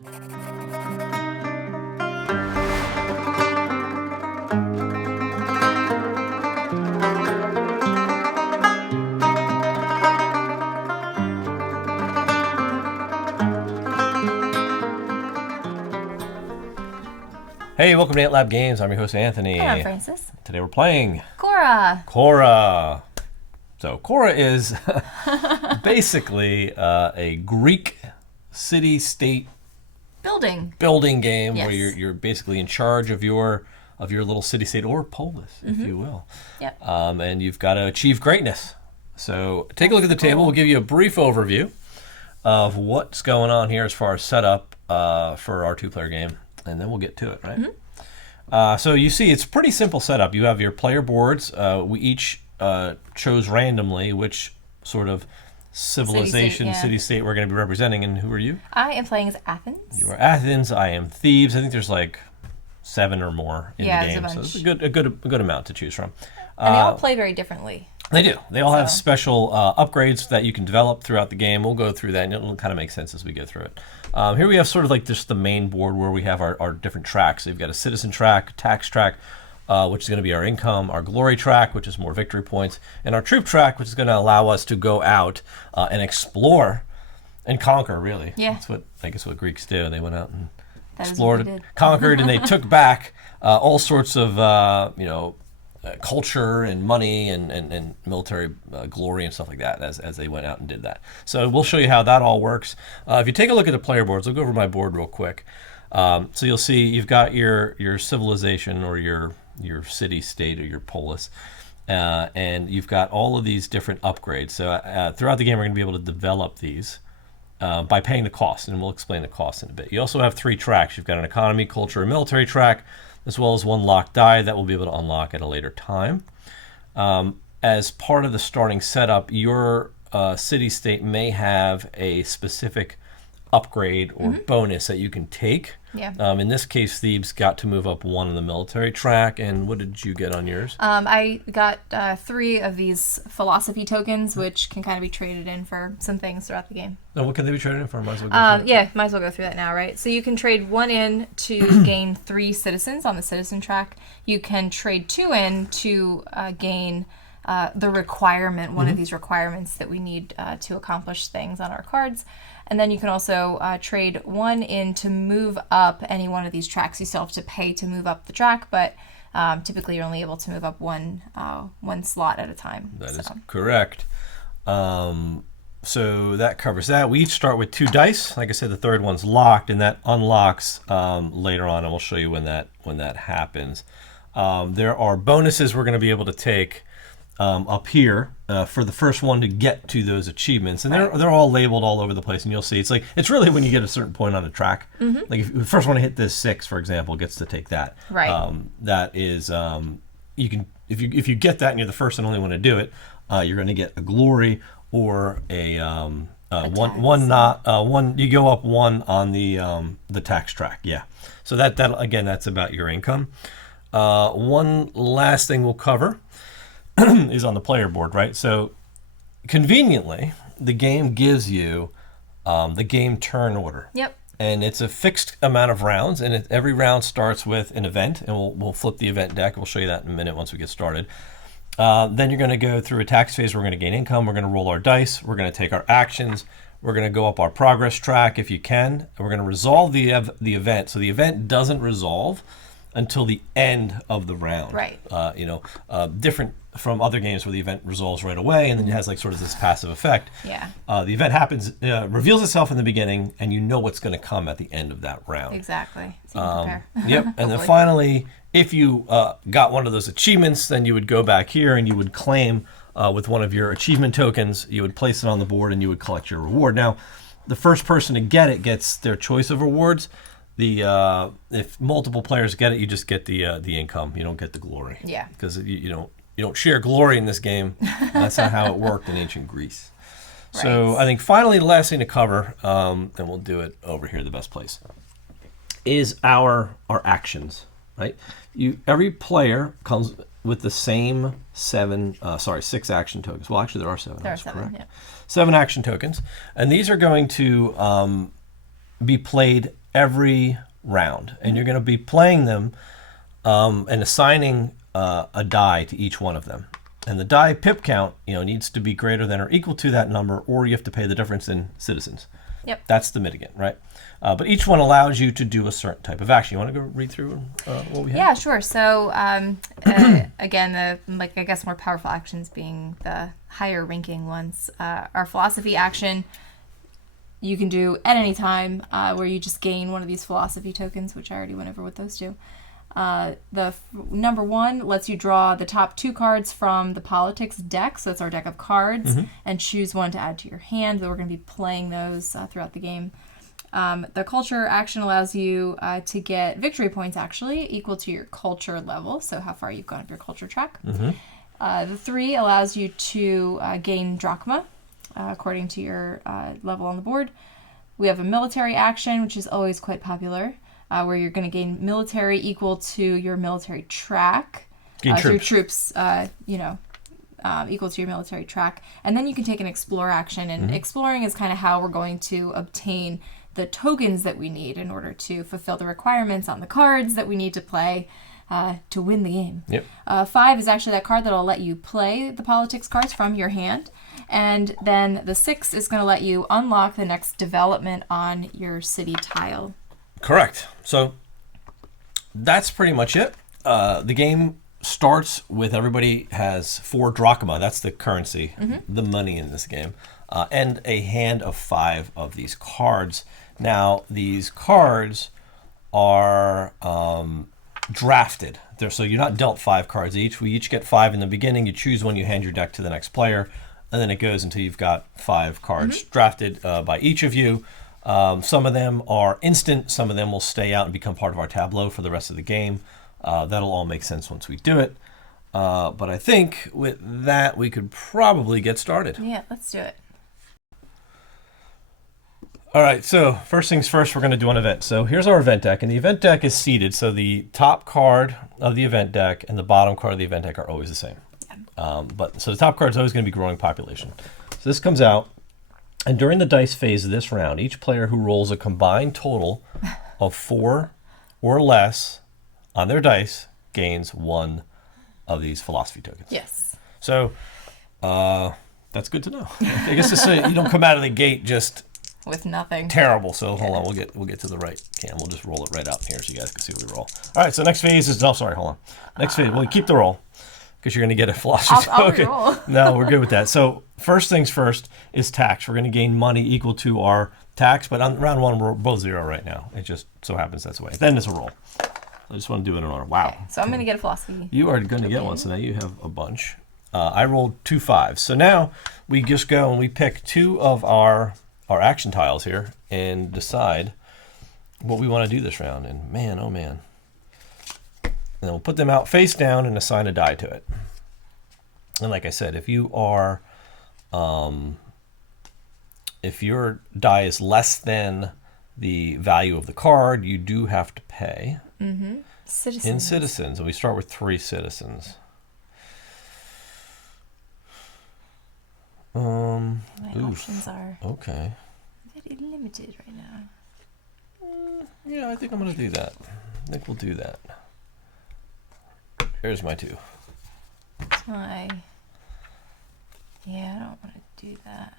Hey, welcome to Ant Lab Games. I'm your host, Anthony. And I'm Francis. Today we're playing Khora. Khora. So Khora is basically a Greek city-state building game, yes. where you're basically in charge of your little city-state, or polis, if you will. Yep. And you've got to achieve greatness. So take a look at the table. We'll give you a brief overview of what's going on here as far as setup for our two-player game. And then we'll get to it, right? Mm-hmm. So you see, it's pretty simple setup. You have your player boards. We each chose randomly which sort of civilization, city-state we're going to be representing. And who are you? I am playing as Athens. You are Athens. I am Thebes. I think there's like 7 or more in the game. So it's a good amount to choose from. And they all play very differently. They do. They all have special upgrades that you can develop throughout the game. We'll go through that, and it'll kind of make sense as we go through it. Here we have sort of like just the main board where we have our different tracks. So you've got a citizen track, tax track, which is going to be our income, our glory track, which is more victory points, and our troop track, which is going to allow us to go out and explore and conquer, really. Yeah. That's what, I guess, what Greeks do. They went out and that explored, conquered, and they took back all sorts of, culture and money and military glory and stuff like that as they went out and did that. So we'll show you how that all works. If you take a look at the player boards, I'll go over my board real quick. So you'll see you've got your civilization, or your city-state, or your polis. And you've got all of these different upgrades. So throughout the game, we're going to be able to develop these by paying the cost, and we'll explain the cost in a bit. You also have 3 tracks. You've got an economy, culture, and military track, as well as 1 locked die that we'll be able to unlock at a later time. As part of the starting setup, your city-state may have a specific upgrade or bonus that you can take. Yeah. In this case, Thebes got to move up 1 on the military track. And what did you get on yours? I got 3 of these philosophy tokens, which can kind of be traded in for some things throughout the game. Oh, what can they be traded in for? Might as well go through yeah, might as well go through that now, right? So you can trade 1 in to gain 3 citizens on the citizen track. You can trade 2 in to gain the requirement, one of these requirements that we need to accomplish things on our cards. And then you can also trade 1 in to move up any one of these tracks. You still have to pay to move up the track, but typically you're only able to move up one slot at a time. That is correct. So that covers that. We each start with 2 dice. Like I said, the third one's locked, and that unlocks later on, and we'll show you when that happens. There are bonuses we're going to be able to take up here for the first one to get to those achievements, and they're all labeled all over the place, and you'll see it's really when you get a certain point on a track. Like if the first one to hit this 6, for example, gets to take that. Right. That is you can if you get that and you're the first and only one to do it, you're going to get a glory or a one. You go up 1 on the tax track. Yeah. So that again, that's about your income. One last thing we'll cover is on the player board, right? So conveniently, the game gives you the game turn order. Yep. And it's a fixed amount of rounds, and every round starts with an event, and we'll flip the event deck. We'll show you that in a minute once we get started. Then you're going to go through a tax phase. We're going to gain income. We're going to roll our dice. We're going to take our actions. We're going to go up our progress track if you can. And we're going to resolve the event. So the event doesn't resolve until the end of the round. Right. Different from other games where the event resolves right away, and then it has like sort of this passive effect. Yeah. The event happens, reveals itself in the beginning, and you know what's going to come at the end of that round. Exactly. So you can prepare. Yep. And then finally, if you got one of those achievements, then you would go back here and you would claim with one of your achievement tokens. You would place it on the board, and you would collect your reward. Now, the first person to get it gets their choice of rewards. If multiple players get it, you just get the income. You don't get the glory. Yeah. Because you don't share glory in this game. That's not how it worked in ancient Greece. Right. So I think finally the last thing to cover, and we'll do it over here, the best place, is our actions. Right. Every player comes with the same 6 action tokens. Well, actually there are 7. There are 7. Correct. Yeah. 7 action tokens, and these are going to be played every round, and you're going to be playing them and assigning a die to each one of them. And the die pip count, needs to be greater than or equal to that number, or you have to pay the difference in citizens. Yep. That's the mitigant, right? But each one allows you to do a certain type of action. You want to go read through what we have? Yeah, sure. So again, I guess more powerful actions being the higher ranking ones. Our philosophy action you can do at any time, where you just gain one of these philosophy tokens, which I already went over what those do. Number 1 lets you draw the top 2 cards from the politics deck, so it's our deck of cards, and choose one to add to your hand. We're going to be playing those throughout the game. The culture action allows you to get victory points, actually, equal to your culture level, so how far you've gone up your culture track. The 3 allows you to gain drachma, according to your level on the board. We have a military action, which is always quite popular, where you're going to gain military equal to your military track. Gain So your troops. troops, equal to your military track. And then you can take an explore action, and exploring is kind of how we're going to obtain the tokens that we need in order to fulfill the requirements on the cards that we need to play to win the game. Yep. 5 is actually that card that'll let you play the politics cards from your hand. And then the 6 is going to let you unlock the next development on your city tile. Correct. So that's pretty much it. The game starts with everybody has 4 drachma. That's the currency, the money in this game, and a hand of 5 of these cards. Now, these cards are drafted. So you're not dealt 5 cards each. We each get 5 in the beginning. You choose one, you hand your deck to the next player, and then it goes until you've got 5 cards drafted by each of you. Some of them are instant. Some of them will stay out and become part of our tableau for the rest of the game. That'll all make sense once we do it. But I think with that, we could probably get started. Yeah, let's do it. All right, so first things first, we're going to do an event. So here's our event deck, and the event deck is seated. So the top card of the event deck and the bottom card of the event deck are always the same. So the top card is always going to be growing population. So this comes out, and during the dice phase of this round, each player who rolls a combined total of 4 or less on their dice gains 1 of these philosophy tokens. Yes. So that's good to know. I guess to say you don't come out of the gate just With nothing. terrible. So hold on, we'll get to the right cam. We'll just roll it right out here so you guys can see what we roll. All right, so next phase is hold on. Next phase, well, keep the roll because you're going to get a philosophy. I'll okay. re-roll. No, we're good with that. So first things first is tax. We're going to gain money equal to our tax, but on round 1 we're both 0 right now. It just so happens that's the way. Then it's a roll. I just want to do it in order. Wow. Okay, so I'm going to get a philosophy. You are going to get one, so now you have a bunch. I rolled 2 5s. So now we just go and we pick 2 of our action tiles here and decide what we want to do this round. And man, oh man. And we'll put them out face down and assign a die to it. And like I said, if you are, if your die is less than the value of the card, you do have to pay. Citizens. In citizens, and we start with 3 citizens. My options are Okay. very limited right now. Yeah, I think I'm going to do that. I think we'll do that. Here's my 2. It's my... Yeah, I don't want to do that.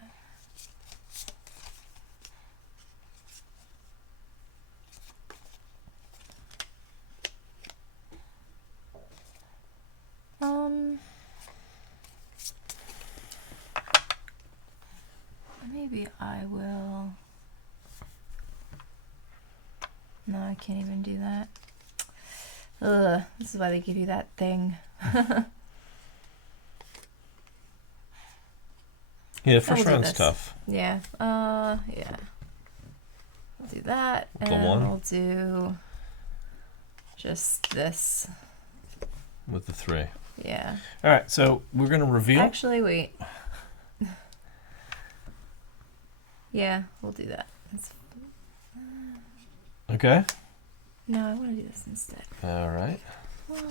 Maybe I will... No, I can't even do that. Ugh, this is why they give you that thing. Yeah, first We'll do round's this. tough. Yeah, yeah. We'll do that, and The 1? we'll do just this. With the 3. Yeah. All right, so we're going to reveal. Actually, wait. Yeah, we'll do that. Okay. No, I want to do this instead. All right. Well,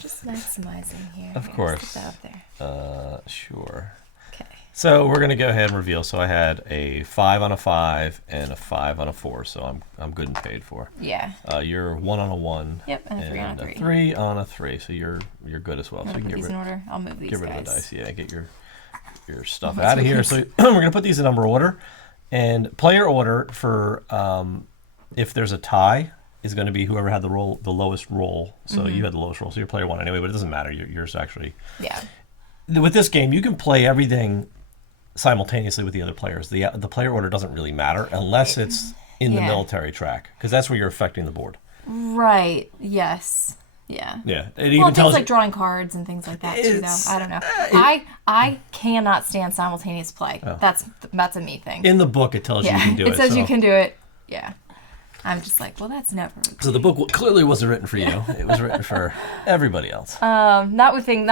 just maximizing here. Of Here, course. let's get that up there. Sure. Okay. So we're gonna go ahead and reveal. So I had a 5 on a 5 and a 5 on a 4. So I'm good and paid for. Yeah. You're 1 on a 1. Yep, and a 3 on a 3. 3 on a 3. So you're good as well. So I'm you gonna can put these in order. I'll move these get rid guys. of the dice. Yeah, get your stuff out of here. So we're gonna put these in number order, and player order for if there's a tie is going to be whoever had the lowest roll. So you had the lowest roll, so you're player 1 anyway. But it doesn't matter. Yours actually. Yeah. With this game, you can play everything simultaneously with the other players. The player order doesn't really matter unless it's in the military track, because that's where you're affecting the board. Right. Yes. Yeah. Yeah. It Well, even things tells like drawing cards and things like that too. Though I don't know. I cannot stand simultaneous play. Oh. That's a me thing. in the book it tells you you can do it. It says so. you can do it. Yeah. I'm just like, well, that's never. So the book clearly wasn't written for you. It was written for everybody else. Not with things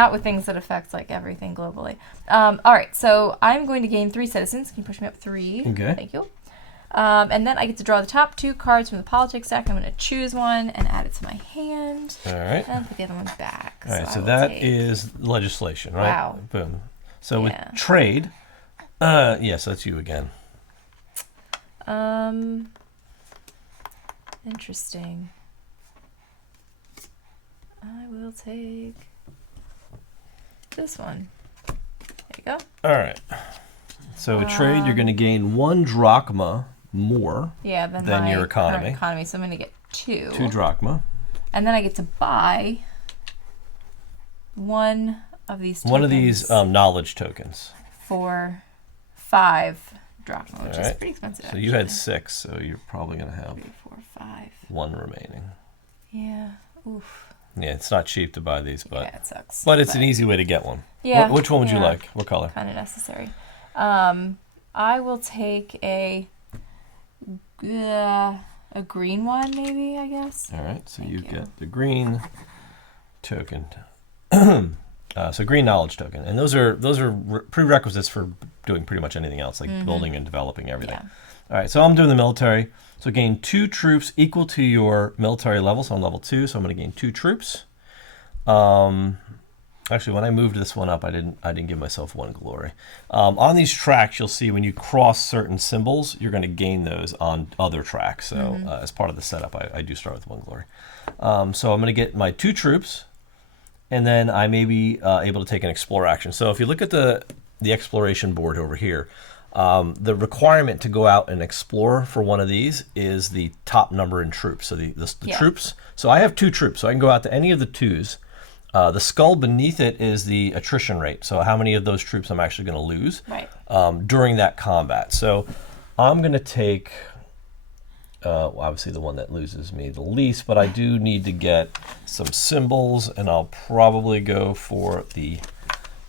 that affect like everything globally. All right, so I'm going to gain 3 citizens. Can you push me up 3? Okay. Thank you. And then I get to draw the top 2 cards from the politics deck. I'm going to choose one and add it to my hand. All right. And put the other one back. All right. I So will that take- is legislation, right? Wow. Boom. So Yeah. with trade, yes, that's you again. Interesting. I will take this one. There you go. All right. So with trade, you're going to gain 1 drachma more Yeah, then than my your economy. current economy. So I'm going to get 2. 2 drachma. And then I get to buy one of these tokens One of these knowledge tokens. for 5 drachma, which All is right. pretty expensive. So you had 6, so you're probably going to have 3, 4, 5. 1 remaining. Yeah. Oof. Yeah, it's not cheap to buy these, but Yeah, it sucks. but it's an easy way to get one. Yeah. Which one would you yeah. like? What color? Kind of necessary. I will take a green one, maybe, I guess. All right, so Thank you you. get the green token. So green knowledge token, and those are prerequisites for doing pretty much anything else, like building and developing everything. Yeah. All right, so I'm doing the military. So gain 2 troops equal to your military level. So I'm level 2, so I'm going to gain 2 troops. Actually, when I moved this one up, I didn't give myself 1 glory. On these tracks, you'll see when you cross certain symbols, you're going to gain those on other tracks. So as part of the setup, I do start with 1 glory. So I'm going to get my 2 troops, and then I may be able to take an explore action. So if you look at the exploration board over here, the requirement to go out and explore for one of these is the top number in troops. So the troops. So I have 2 troops, so I can go out to any of the 2s. The skull beneath it is the attrition rate. So how many of those troops I'm actually going to lose during that combat. So I'm going to take, obviously the one that loses me the least, but I do need to get some symbols, and I'll probably go for the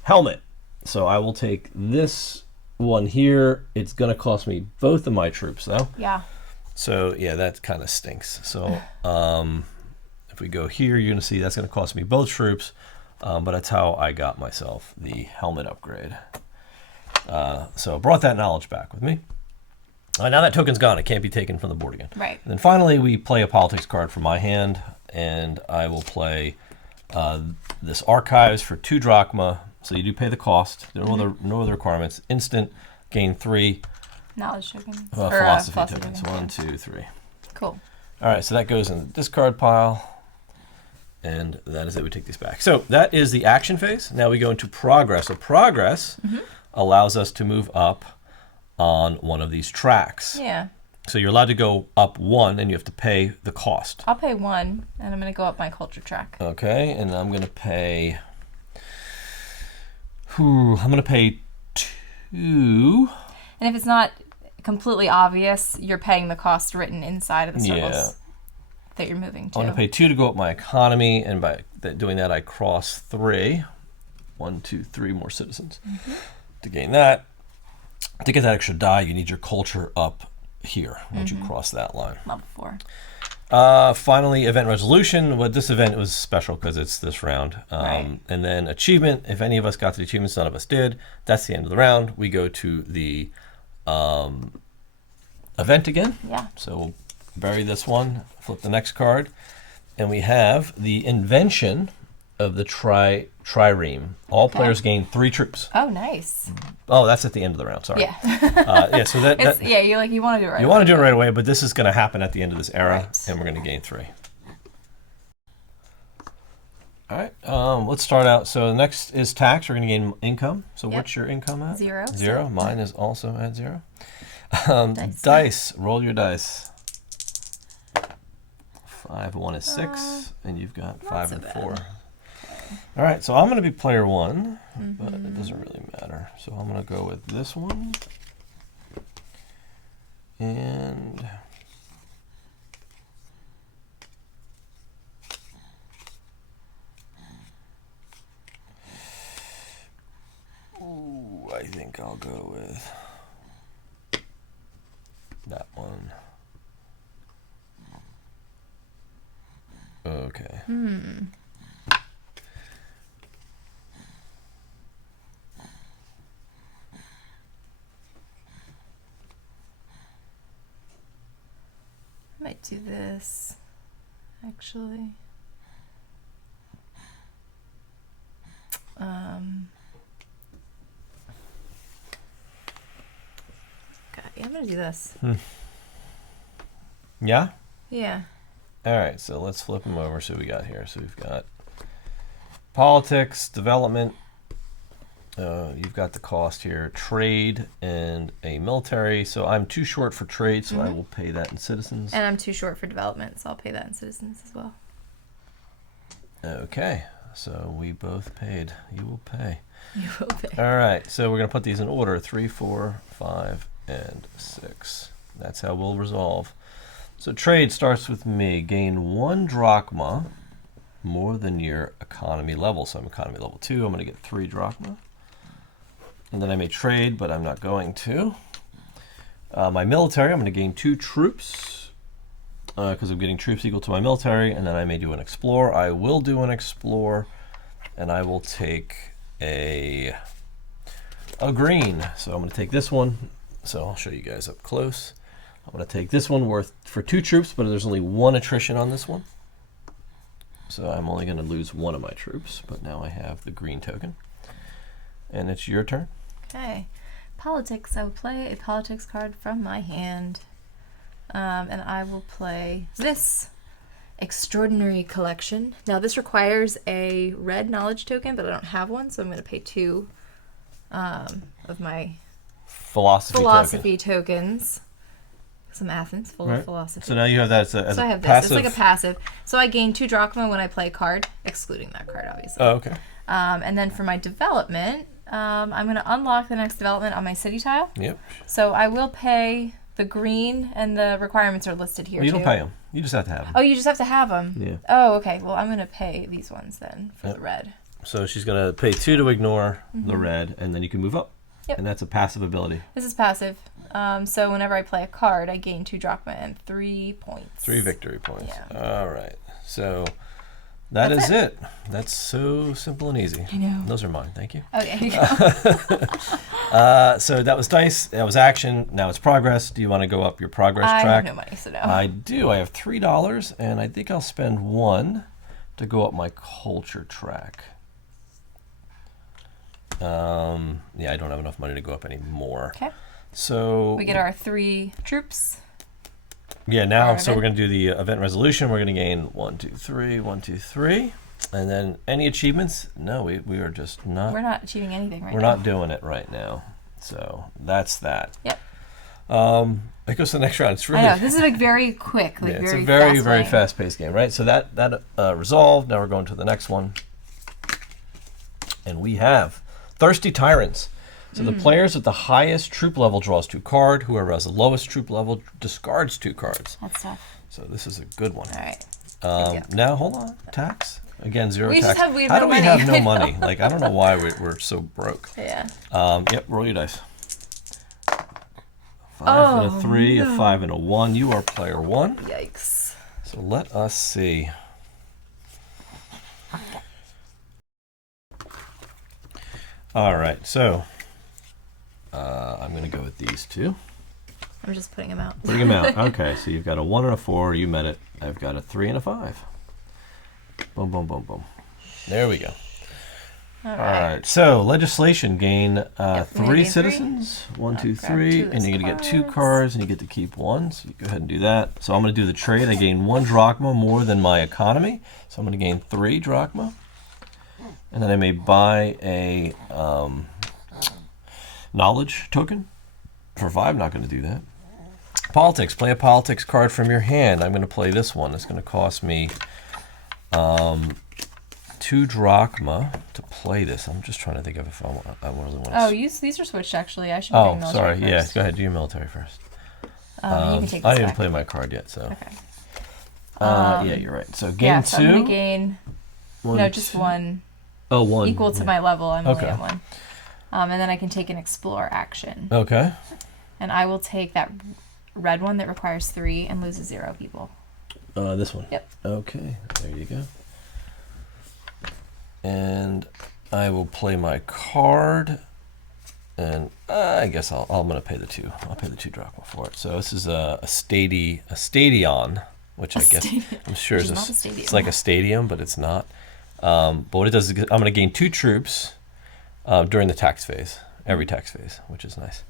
helmet. So I will take this one here. It's going to cost me both of my troops, though. Yeah. So yeah, that kind of stinks. So if we go here, you're going to see that's going to cost me both troops, but that's how I got myself the helmet upgrade. So I brought that knowledge back with me. Now that token's gone. It can't be taken from the board again. Right. And then finally, we play a politics card from my hand, and I will play this archives for 2 drachma. So you do pay the cost. There are no other requirements. Instant, gain 3 Knowledge tokens. philosophy tokens. 1, 2, 3. Cool. All right, so that goes in the discard pile. And that is it. We take these back. So that is the action phase. Now we go into progress. So progress allows us to move up on one of these tracks. Yeah. So you're allowed to go up 1, and you have to pay the cost. I'll pay 1, and I'm going to go up my culture track. Okay, and I'm going to pay... I'm going to pay 2. And if it's not completely obvious, you're paying the cost written inside of the circles that you're moving to. I'm going to pay 2 to go up my economy, and by doing that, I cross 3. 1, 2, 3 more citizens. To gain that, to get that extra die, you need your culture up here once you cross that line. Level 4. Finally, event resolution. Well, this event was special because it's this round. Right. And then achievement. If any of us got to the achievements, none of us did. That's the end of the round. We go to the event again. Yeah. So we'll bury this one, flip the next card, and we have the invention of the trireme. All players gain 3 troops. Oh, nice. Oh, that's at the end of the round. Sorry. Yeah. Yeah. So that Yeah, you want to do it right. you want to do it right away, but this is going to happen at the end of this era, Right. and we're going to gain 3. All right. Let's start out. So the next is tax. We're going to gain income. So what's your income at? 0. 0. So. Mine is also at 0. Dice. Roll your dice. 5, 1 is 6, and you've got 5 and 4. All right, so I'm going to be player 1, but it doesn't really matter. So I'm going to go with this one. And I think I'll go with that one. Okay. I might do this, actually. God, yeah, I'm gonna do this. Yeah? Yeah. All right, so let's flip them over. See what we got here. So we've got politics, development. You've got the cost here, trade, and a military. So I'm too short for trade, so I will pay that in citizens. And I'm too short for development, so I'll pay that in citizens as well. Okay, so we both paid. You will pay. You will pay. All right, so we're going to put these in order, 3, 4, 5, and 6. That's how we'll resolve. So trade starts with me. Gain 1 drachma more than your economy level. So I'm economy level 2. I'm going to get 3 drachma. And then I may trade, but I'm not going to. My military, I'm going to gain 2 troops because I'm getting troops equal to my military. And then I may do an explore. I will do an explore, and I will take a green. So I'm going to take this one. So I'll show you guys up close. I'm going to take this one worth for 2 troops, but there's only 1 attrition on this one. So I'm only going to lose 1 of my troops, but now I have the green token. And it's your turn. Okay. Politics. I will play a politics card from my hand. And I will play this extraordinary collection. Now this requires a red knowledge token, but I don't have one, so I'm going to pay 2 of my philosophy tokens. Some Athens, full of philosophy. So now you have that as a so I have this. passive. It's like a passive. So I gain 2 drachma when I play a card, excluding that card, obviously. Oh, okay. And then for my development, I'm going to unlock the next development on my city tile. Yep. So I will pay the green, and the requirements are listed here, You too. don't pay them. You just have to have them. Oh, you just have to have them? Yeah. Oh, okay. Well, I'm going to pay these ones then for the red. So she's going to pay 2 to ignore the red, and then you can move up. Yep. And that's a passive ability. This is passive. So whenever I play a card, I gain 2 drachma and 3 points. 3 victory points. Yeah. All right. So that is it. That's so simple and easy. I know. Those are mine. Thank you. Okay, here you go. So that was dice. That was action. Now it's progress. Do you want to go up your progress I track? have no money, so no. I do. I have $3, and I think I'll spend 1 to go up my culture track. Yeah, I don't have enough money to go up anymore. Okay. So We get our 3 troops. yeah, now Alright. so we're going to do the event resolution. We're going to gain 1, 2, 3, 1, 2, 3, and then any achievements? No, we are just not. We're not achieving anything right We're now. not doing it right now. So that's that. Yep. It goes to the next round. It's really I know. This is like very quick. Like yeah, very it's a very fast very way. fast-paced game, right? So that resolved. Now we're going to the next one, and we have Thirsty Tyrants. So the players with the highest troop level draws 2 cards. Whoever has the lowest troop level discards 2 cards. That's tough. So this is a good one. All right. Now hold on, tax again, 0 We tax. just have- we have How no do we money. have no I know. money? Like I don't know why we're so broke. Yeah. Yep, roll your dice. 5 and a 3, a 5 and a 1. You are player 1. Yikes. So let us see. All right, so I'm going to go with these 2. I'm just putting them out. Bring them out. Okay, so you've got a 1 and a 4. You met it. I've got a 3 and a 5. Boom, boom, boom, boom. There we go. All All right. right. So legislation gain Yep, I'm gonna 3 gain three. citizens. One, I'll two, grab three, two of and those you're gonna get 2 cards. cards, and you get to keep 1. So you go ahead and do that. So I'm gonna do the trade. I gain 1 drachma more than my economy, so I'm gonna gain 3 drachma, and then I may buy a knowledge token for 5. Not gonna do that. Politics. Play a politics card from your hand. I'm gonna play this one. It's gonna cost me 2 drachma to play this. I'm just trying to think of if I really want to. Oh, these are switched actually. I should be doing military sorry. first. Yeah, go ahead. Do your military first. You can take this I didn't back. play my card yet, so. Okay. Yeah, you're right. So gain Yeah, 2. so I'm gonna gain. One, No, just 2. 1 Oh, 1. equal to my level. I'm only Okay. at 1. And then I can take an explore action, Okay. and I will take that red one that requires 3 and loses 0 people. This one. Yep. Okay. There you go. And I will play my card, and I guess I'm going to pay the 2. I'll pay the 2 drachma for it. So this is a stadion, which I guess I'm sure Which is is not a stadium. it's like a stadium, but it's not. But what it does is I'm going to gain 2 troops during the tax phase, every tax phase, which is nice.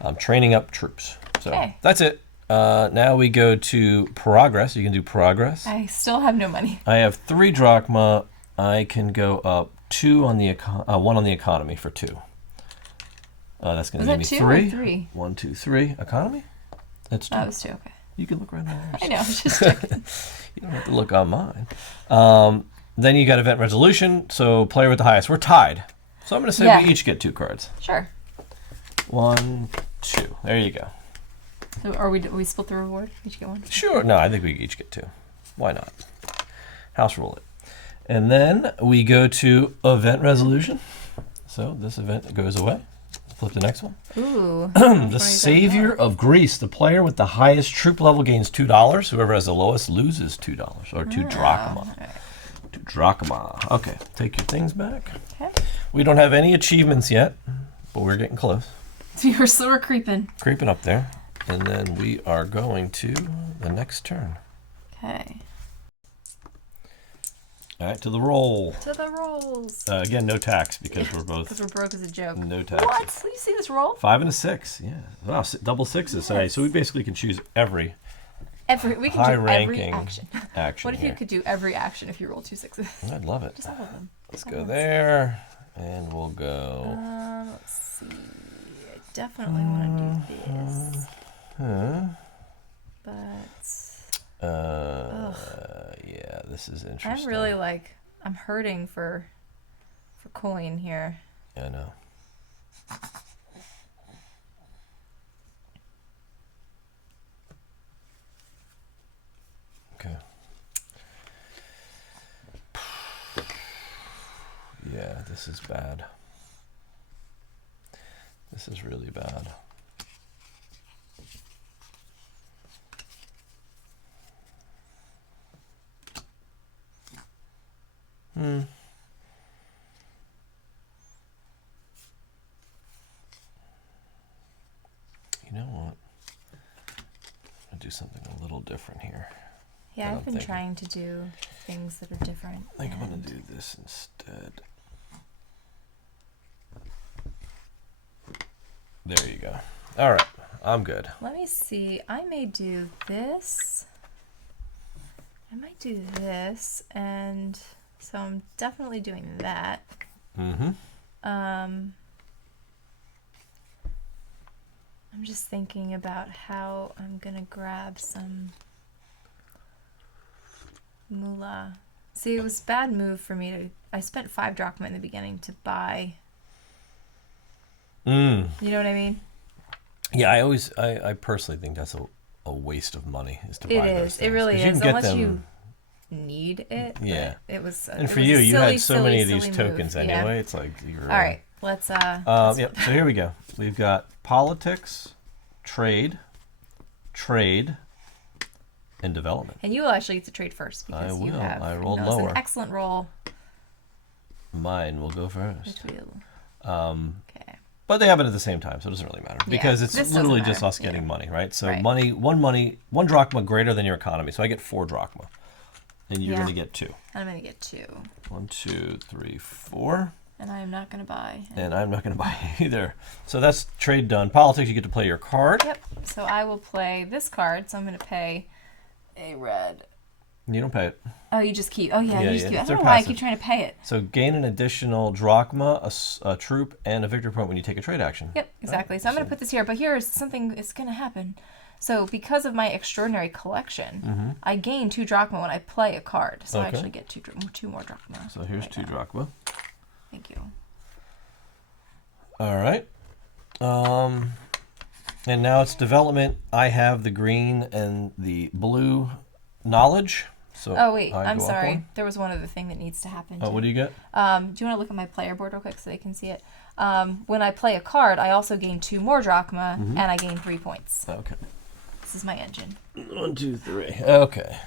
I'm training up troops. So Okay. that's it. Now we go to progress. You can do progress. I still have no money. I have 3 drachma. I can go up 2 on the 1 on the economy for 2. That's going to give me Was that 2 or 3. 3? 1, 2, 3. Economy? That's 2. Oh, it was 2. Okay. You can look right there. I know. I was just checking. You don't have to look on mine. Then you got event resolution. So player with the highest. We're tied. So I'm going to say Yeah. we each get 2 cards. Sure. 1, 2. There you go. So are we split the reward? Each get 1? Sure. No, I think we each get 2. Why not? House rule it. And then we go to event resolution. So this event goes away. Flip the next one. Ooh. The Savior of Greece. The player with the highest troop level gains $2. Whoever has the lowest loses $2 or 2 drachma. 2 drachma. Okay, take your things back. Okay. We don't have any achievements yet, but we're getting close. So you're still creeping. Creeping up there. And then we are going to the next turn. Okay. All right, to the roll. To the rolls. Again, no tax because we're both Because we're broke as a joke. no tax. What? Will you see this roll? 5 and a 6. Yeah. Wow, double 6s today. So we basically can choose every We can do every high-ranking action. action What if here. you could do every action if you roll 2 6s? I'd love it. Just all of them. Let's go there, and we'll go. Let's see. I definitely want to do this. But Yeah, this is interesting. I'm really I'm hurting for coin here. I know. Okay. Yeah, this is bad. This is really bad. You know what? I'll do something a little different here. Yeah, I'm I've been thinking. trying to do things that are different. I think I'm going and- to do this instead. There you go. All right, I'm good. Let me see. I may do this. I might do this, and so I'm definitely doing that. Mm-hmm. I'm just thinking about how I'm gonna grab some moolah. See, it was a bad move for me to. I spent 5 drachma in the beginning to buy. You know what I mean? Yeah, I personally think that's a waste of money is to It buy those is. It things, really 'cause you is. can get Unless them- you need it. but Yeah. It was. And it for was you, a you silly, had so silly, many of these silly tokens move. anyway. Yeah. It's like you're. All right. Let's. Yep. So here we go. We've got politics, trade, and development. And you will actually get to trade first because I you will. have. I rolled that was lower. an excellent roll. Mine will go first. Which will. Okay. But they happen at the same time, so it doesn't really matter because this it's doesn't literally just matter. us getting Yeah. money, right? So Right. one drachma greater than your economy. So I get 4 drachma, and you're Yeah. going to get 2. I'm gonna get 2. 1, 2, 3, 4. And I am not going to buy. And I'm not going to buy either. So that's trade done. Politics, you get to play your card. Yep. So I will play this card. So I'm going to pay a red. You don't pay it. Oh, you just keep. Oh, yeah, you just keep. I they're don't know why I passive. keep trying to pay it. So gain an additional drachma, a troop, and a victory point when you take a trade action. Yep, exactly. So I'm going to put this here. But here's something that's going to happen. So because of my extraordinary collection, I gain 2 drachma when I play a card. So I actually get two more drachma. So here's 2 drachma. Thank you. All right. And now it's development. I have the green and the blue knowledge. So Oh, wait. I I'm go up sorry. one. There was one other thing that needs to happen. Oh, what do you get? Do you want to look at my player board real quick so they can see it? When I play a card, I also gain 2 more drachma, and I gain 3 points. Okay. This is my engine. 1, 2, 3. Okay.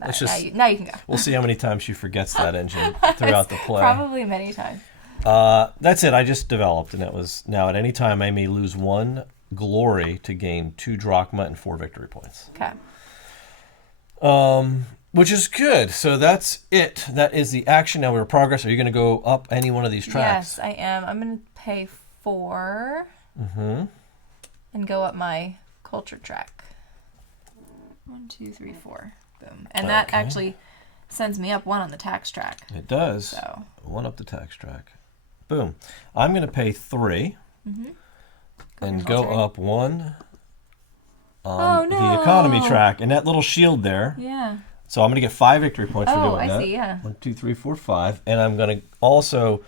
Let's just. Now you can go. We'll see how many times she forgets that engine throughout the play. Probably many times. That's it. I just developed, and that was now at any time I may lose 1 glory to gain 2 drachma and 4 victory points. Okay. Which is good. So that's it. That is the action. Now we're progress. Are you going to go up any one of these tracks? Yes, I am. I'm going to pay 4 and go up my culture track. 1, 2, 3, 4. Boom. And that actually sends me up 1 on the tax track. It does. So 1 up the tax track. Boom. I'm going to pay 3 and go up 1 on the economy track. And that little shield there. Yeah. So I'm going to get 5 victory points for doing that. I see, yeah. 1, 2, 3, 4, 5. And I'm going to also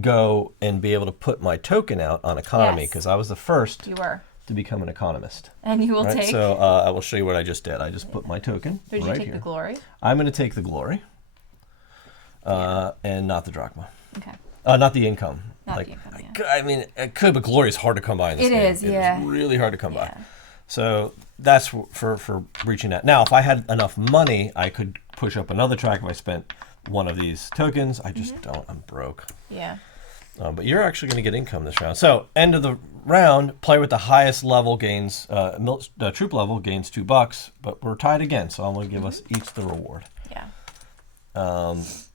go and be able to put my token out on economy because I was the first You were. to become an economist. And you will Right? take... So I will show you what I just did. I just put my token Did you right take here. the glory? I'm going to take the glory and not the drachma. Okay. Not the income. Not the income, I mean, it could, but glory is hard to come by in this game. It is, yeah. It is really hard to come by. Yeah. So that's for reaching that. Now, if I had enough money, I could push up another track if I spent one of these tokens. I just don't. I'm broke. Yeah. But you're actually going to get income this round. So end of the round, player with the highest level gains, troop level gains $2, but we're tied again. So I'm going to give us each the reward. Yeah.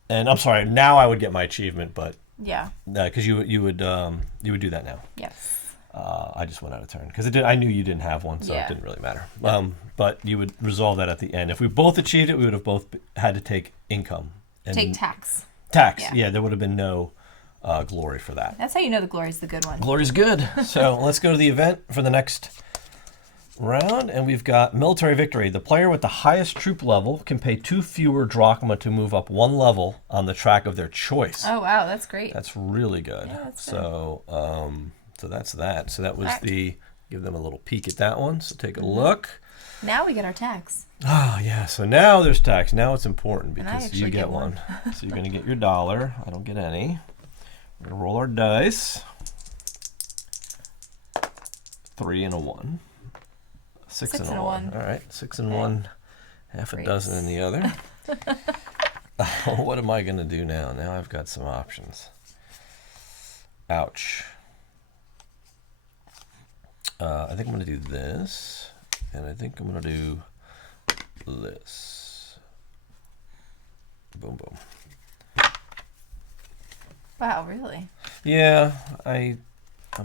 And I'm sorry, now I would get my achievement, but Yeah. because you would do that now. Yes. I just went out of turn because I knew you didn't have one, so it didn't really matter. But you would resolve that at the end. If we both achieved it, we would have both had to take income and Take tax. tax. Yeah. Yeah, there would have been no glory for that. That's how you know the glory's the good one. Glory's good. So let's go to the event for the next round, and we've got military victory. The player with the highest troop level can pay 2 fewer drachma to move up 1 level on the track of their choice. Oh, wow. That's great. That's really good. Yeah, that's so so that's that. So that was give them a little peek at that one. So take a look. Now we get our tax. Oh, yeah. So now there's tax. Now it's important And I because you actually get get one. one. So you're going to get your $1. I don't get any. We're going to roll our dice. 3 and a 1. 6 and a 1. All right. 6 and 1. Half a dozen in the other. What am I going to do now? Now I've got some options. Ouch. I think I'm going to do this. And I think I'm going to do this. Boom, boom. Wow, really? Yeah, I'm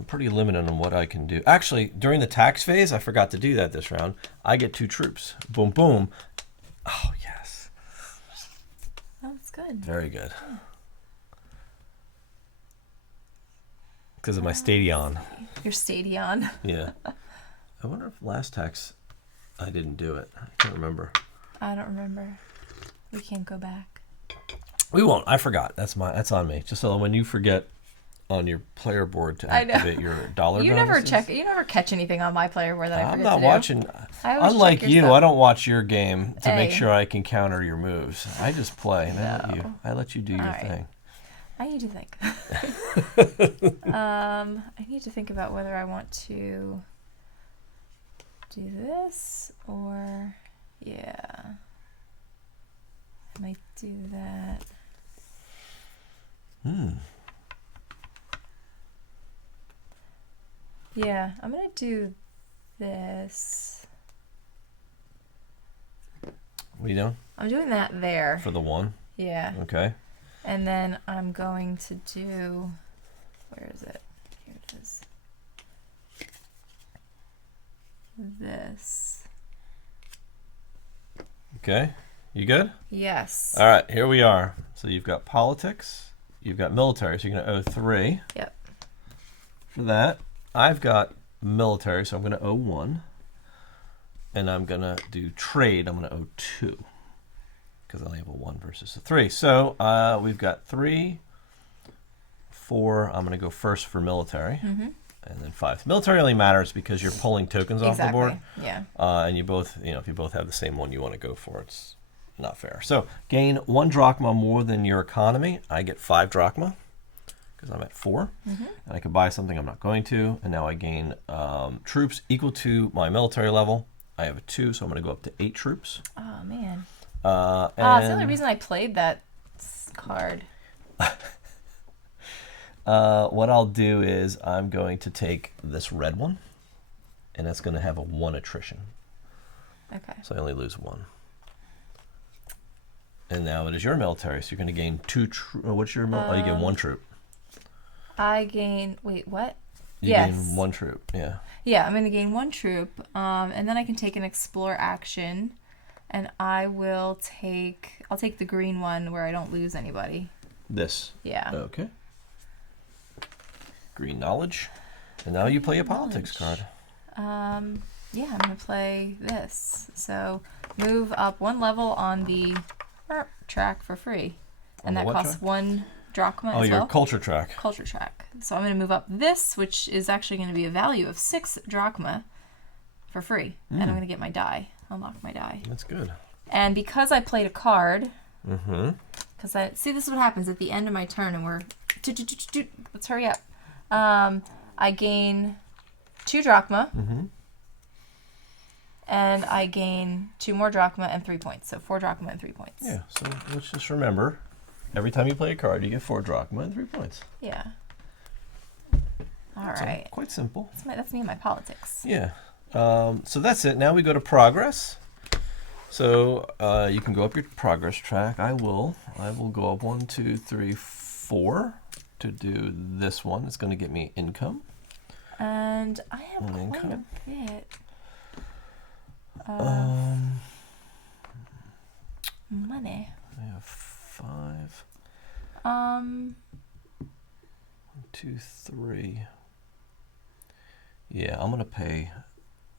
pretty limited on what I can do. Actually, during the tax phase, I forgot to do that this round. I get 2 troops. Boom, boom. Oh, yes. Oh, that's good. Very good. Because of my Stadion. Your Stadion. Yeah. I wonder if last tax I didn't do it. I can't remember. I don't remember. We can't go back. We won't. I forgot. That's on me. Just so when you forget on your player board to activate your dollar You bonuses. You never catch anything on my player board that I I'm forget not to do. watching. I always Unlike check your you, stuff. I don't watch your game to make Hey. sure I can counter your moves. I just play and No. I let you do your Alright. thing. I need to think. I need to think about whether I want to do this or I might do that. Yeah, I'm gonna do this. What are you doing? I'm doing that there. For the 1? Yeah. Okay. And then I'm going to do, where is it? Here it is. This. Okay, you good? Yes. All right, here we are. So you've got politics, you've got military, so you're going to owe 3. Yep. For that, I've got military, so I'm going to owe 1. And I'm going to do trade, I'm going to owe 2. Because I only have a 1 versus a 3. So we've got 3, 4. I'm going to go first for military. And then 5. Military only matters because you're pulling tokens off the board. Yeah. And you both, if you both have the same one you want to go for, it's not fair. So gain 1 drachma more than your economy. I get 5 drachma because I'm at 4. And I can buy something I'm not going to. And now I gain troops equal to my military level. I have a 2, so I'm going to go up to 8 troops. Oh, man. And It's the only reason I played that card. what I'll do is I'm going to take this red one, and it's going to have a 1 attrition. Okay. So I only lose 1. And now it is your military, so you're going to gain 2 what's your you gain 1 troop. I gain, wait, what? You gain 1 troop, yeah. Yeah, I'm going to gain 1 troop, and then I can take an explore action, and I'll take the green one where I don't lose anybody. This? Yeah. Okay. Green knowledge. And now you play a politics card. Yeah, I'm going to play this. So move up 1 level on the track for free. And that costs 1 drachma as well. Oh, your culture track. Culture track. So I'm going to move up this, which is actually going to be a value of 6 drachma for free. And I'm going to get my die. Unlock my die. That's good. And because I played a card, because see, this is what happens at the end of my turn, and we're let's hurry up. I gain 2 drachma, and I gain 2 more drachma and 3 points. So 4 drachma and 3 points. Yeah. So let's just remember, every time you play a card, you get 4 drachma and 3 points. Yeah. All So right. quite simple. That's me and my politics. Yeah. So that's it. Now we go to progress. So you can go up your progress track. I will go up 1, 2, 3, 4 to do this one. It's going to get me income. And I have quite income. a bit of money. I have 5. 1, 2, 3. Yeah, I'm going to pay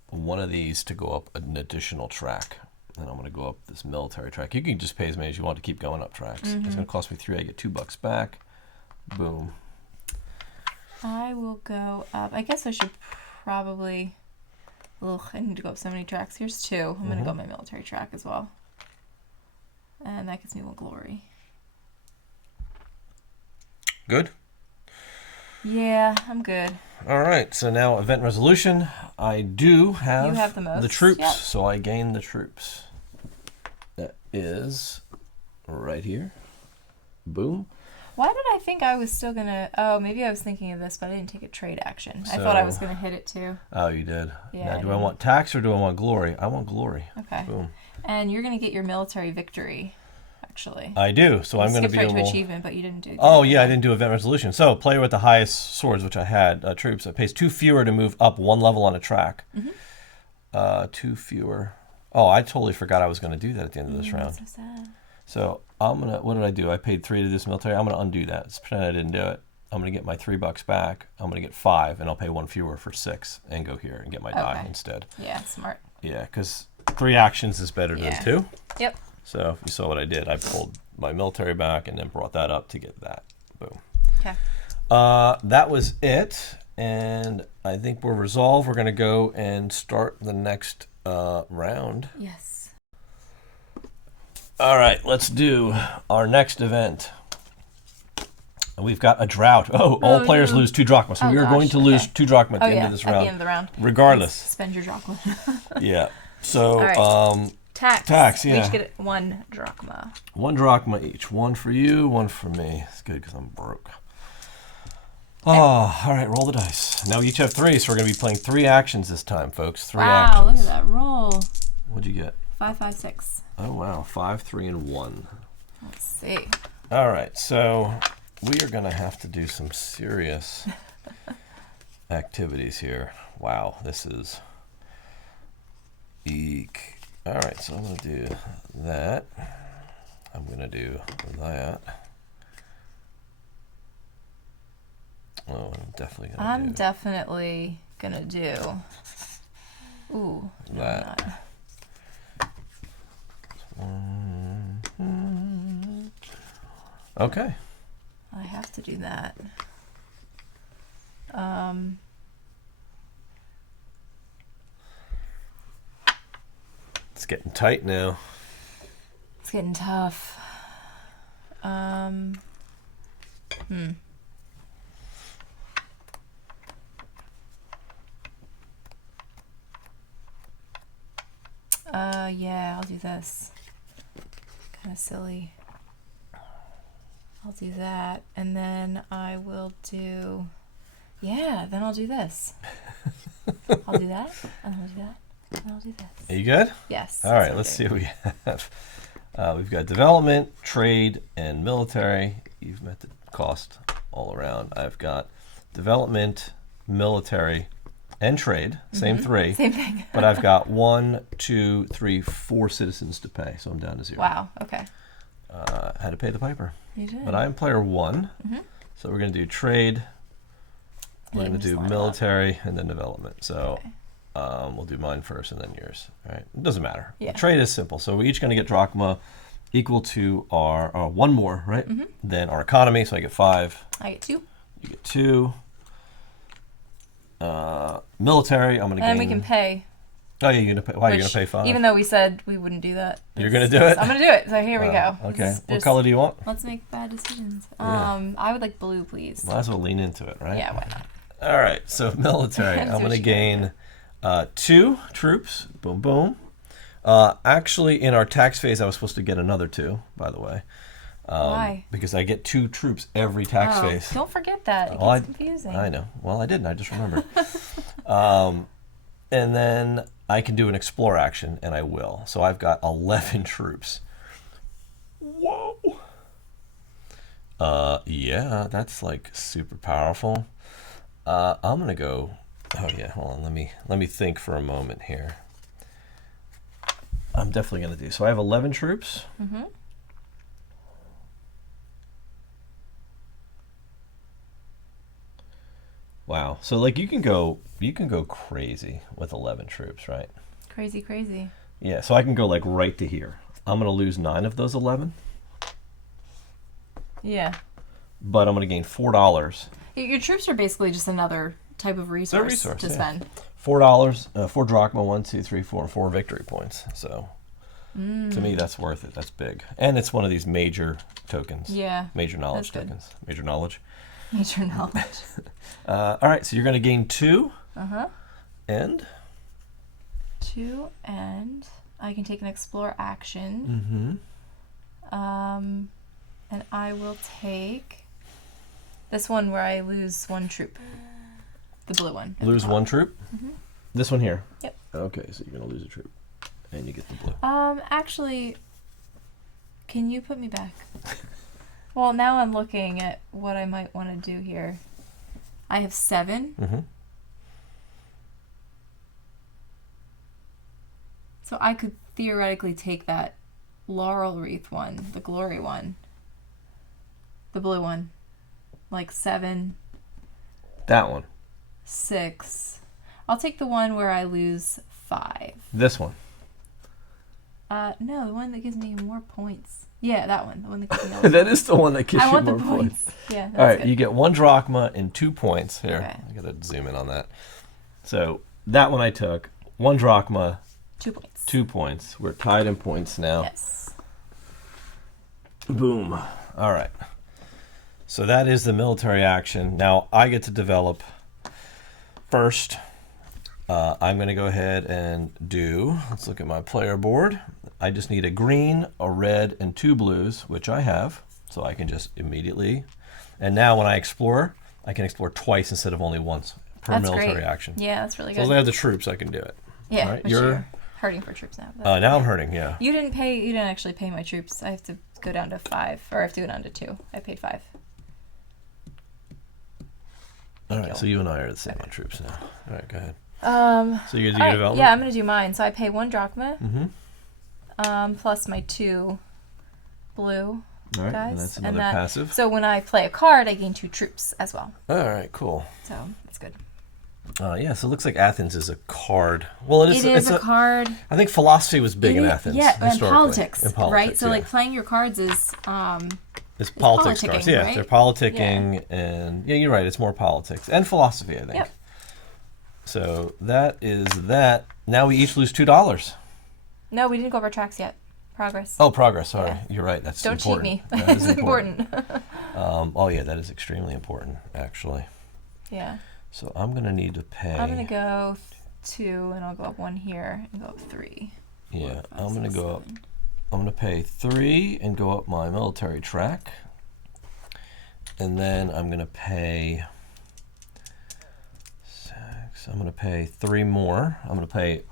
one of these to go up an additional track. And I'm going to go up this military track. You can just pay as many as you want to keep going up tracks. It's going to cost me 3. I get $2 back. Boom. I will go up. I guess I should probably. Ugh, I need to go up so many tracks. Here's 2. I'm going to go up my military track as well. And that gets me 1 glory. Good? Yeah, I'm good. All right, so now event resolution. I do have, You have the most. troops, Yep. so I gain the troops. That is right here. Boom. Why did I think I was still going to... Oh, maybe I was thinking of this, but I didn't take a trade action. I thought I was going to hit it too. Oh, you did? Yeah. Now, do I want tax or do I want glory? I want glory. Okay. Boom. And you're going to get your military victory, actually. I do, so I'm going to be skipped right able... to achievement, but you didn't do that. Oh, yeah, I didn't do event resolution. So, player with the highest swords, which I had, troops, it pays 2 fewer to move up 1 level on a track. 2 fewer. Oh, I totally forgot I was going to do that at the end of this round. That's so sad. So, I'm going to, what did I do? I paid 3 to this military. I'm going to undo that. Let's pretend I didn't do it. I'm going to get my $3 back. I'm going to get 5, and I'll pay 1 fewer for 6 and go here and get my die instead. Yeah, smart. Yeah, because 3 actions is better than 2. Yep. So, if you saw what I did, I pulled my military back and then brought that up to get that. Boom. Okay. That was it, and I think we're resolved. We're going to go and start the next round. Yes. All right, let's do our next event. We've got a drought. Oh, all players lose 2 drachma. So we are going to lose 2 drachma at the end of this round. At the end of the round. Regardless. Spend your drachma. Yeah. So, right. Tax. yeah. We each get 1 drachma. 1 drachma each. 1 for you, 1 for me. It's good because I'm broke. Oh, all right, roll the dice. Now we each have 3, so we're going to be playing 3 actions this time, folks. 3 actions. Wow, look at that roll. What'd you get? 5, 5, 6. Oh, wow. 5, 3, and 1. Let's see. All right, so we are going to have to do some serious activities here. Wow, this is eek. All right, so I'm going to do that. I'm going to do that. Oh, I'm definitely going to do I'm definitely going to do. Ooh, no, that. I'm not. Okay. I have to do that. It's getting tight now. It's getting tough. Yeah, I'll do this. Kind of silly. I'll do that, and then I will do. Yeah, then I'll do this. I'll do that, and then I'll do that, and then I'll do this. Are you good? Yes. All right, let's see what we have. We've got development, trade, and military. You've met the cost all around. I've got development, military, and trade. Same three. Same thing. But I've got 1, 2, 3, 4 citizens to pay, so I'm down to 0. Wow. Okay. Had to pay the piper. You did. But I'm player 1, so we're going to do trade. We're Yeah, going to just do line it up. military and then development. So Okay. we'll do mine first and then yours. All right, it doesn't matter. Yeah. Trade is simple. So we're each going to get drachma equal to our one more, right? Then our economy. So I get 5. I get 2. You get 2. Military. I'm going to gain. And we can pay. Oh yeah, you're going to pay. Why you're which, going to pay 5? Even though we said we wouldn't do that. You're going to do it. I'm going to do it. So here we Wow, go. Okay. Let's What just- color do you want? Let's make bad decisions. Yeah. I would like blue, please. Might as well lean into it, right? Yeah, why not? All right, so military. Let's I'm see going to what you gain 2 troops. Boom, boom. Actually, in our tax phase, I was supposed to get another 2, by the way. Why? Because I get 2 troops every tax phase. Don't forget that. It Well, gets confusing. I know. Well, I didn't. I just remembered. And then I can do an explore action, and I will. So I've got 11 troops. Whoa. Yeah, that's like super powerful. I'm gonna go. Oh yeah, hold on. Let me think for a moment here. I'm definitely gonna do. So I have 11 troops. Wow. So like you can go crazy with 11 troops, right? Crazy, crazy. Yeah. So I can go like right to here. I'm gonna lose 9 of those 11, Yeah. but I'm gonna gain $4. Your troops are basically just another type of resource, resource, to yeah. spend. $4, 4 drachma, 1, 2, 3, 4, and 4 victory points. So to me, that's worth it. That's big, and it's one of these major tokens. Yeah. Major knowledge That's good. tokens. Major knowledge. Major knowledge. All right, so you're going to gain 2. Uh-huh. And 2, and I can take an explore action. And I will take this one where I lose 1 troop. The blue one. at the lose top. 1 troop. This one here. Yep. Okay, so you're going to lose a troop, and you get the blue. Actually, can you put me back? Well, now I'm looking at what I might want to do here. I have 7. Mm-hmm. So I could theoretically take that laurel wreath one, the glory one, the blue one, like 7, That one. 6. I'll take the one where I lose 5. This one. No, the one that gives me more points. Yeah, that one. The one that gives me all the That is the one that gives I you want more the points. points. Yeah, that's All right, good. you get 1 drachma and 2 points here. Okay. I gotta zoom in on that. So that one I took 1 drachma, 2 points. 2 points. We're tied in points now. Yes. Boom. All right. So that is the military action. Now I get to develop first. I'm going to go ahead and do, let's look at my player board. I just need a green, a red, and 2 blues, which I have. So I can just immediately. And now when I explore, I can explore twice instead of only once per That's military great. action. Yeah, that's really So good. as I have the troops, I can do it. Yeah, All right, which you're- you're hurting for troops now. but- Now I'm hurting, yeah. You didn't actually pay my troops. I have to go down to 5, or I have to go down to 2. I paid 5. All right, so you and I are the same on troops now. All right, go ahead. So you're going to do your right, development? yeah, I'm going to do mine. So I pay 1 drachma, Mm-hmm. plus my 2 blue All right, guys. and that's another passive. So when I play a card, I gain 2 troops as well. All right, cool. So that's good. Yeah, so it looks like Athens is a card. Well, It is a card. I think philosophy was big in Athens. Yeah, and historically. politics, right? So like playing your cards is it's politics politicking, cards. Yeah, right? they're politicking, and yeah, you're right. It's more politics and philosophy, I think. Yep. So that is that. Now we each lose $2. No, we didn't go over tracks yet. Progress. Oh, progress. Sorry, Yeah. You're right. That's Don't important. cheat me. That is It's important. oh yeah, that is extremely important, actually. Yeah. So I'm gonna need to pay. I'm gonna go 2, and I'll go up 1 here, and go up 3. Yeah, 4, 5, I'm gonna 6, go up. 7. I'm gonna pay 3 and go up my military track, and then I'm gonna pay 6. I'm gonna pay 3 more. I'm gonna pay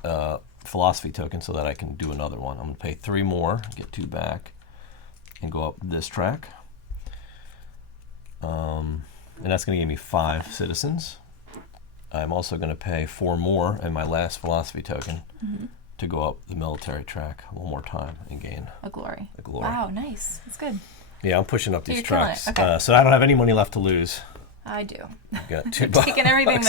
philosophy token so that I can do another one. I'm gonna pay 3 more, get 2 back, and go up this track. And that's gonna give me 5 citizens. I'm also gonna pay 4 more and my last philosophy token to go up the military track one more time and gain A glory. a glory. Wow, nice. That's good. Yeah, I'm pushing up these you're killing tracks. it. Okay. So I don't have any money left to lose. I do. I've got $2. Taking everything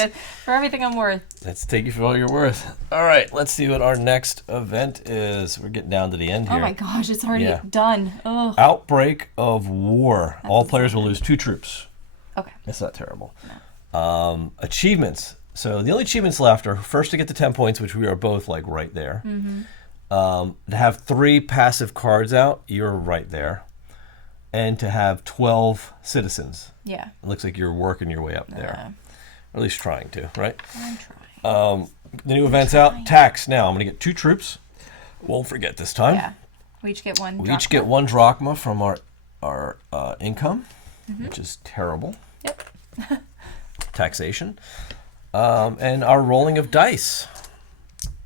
for everything I'm worth. Let's take you for all you're worth. All right, let's see what our next event is. We're getting down to the end here. Oh my gosh, it's already Yeah. done. Ugh. Outbreak of war. All players will lose 2 troops. Okay. That's not terrible. Achievements. So the only achievements left are first to get to 10 points, which we are both like right there. To have 3 passive cards out, you're right there. And to have 12 citizens. Yeah. It looks like you're working your way up there. Or at least trying to, right? I'm trying. The new event's out. Tax. Now I'm going to get 2 troops. Won't forget this time. Yeah. We each get 1 We drachma. each get 1 drachma from our income, which is terrible. Yep. Taxation. And our rolling of dice.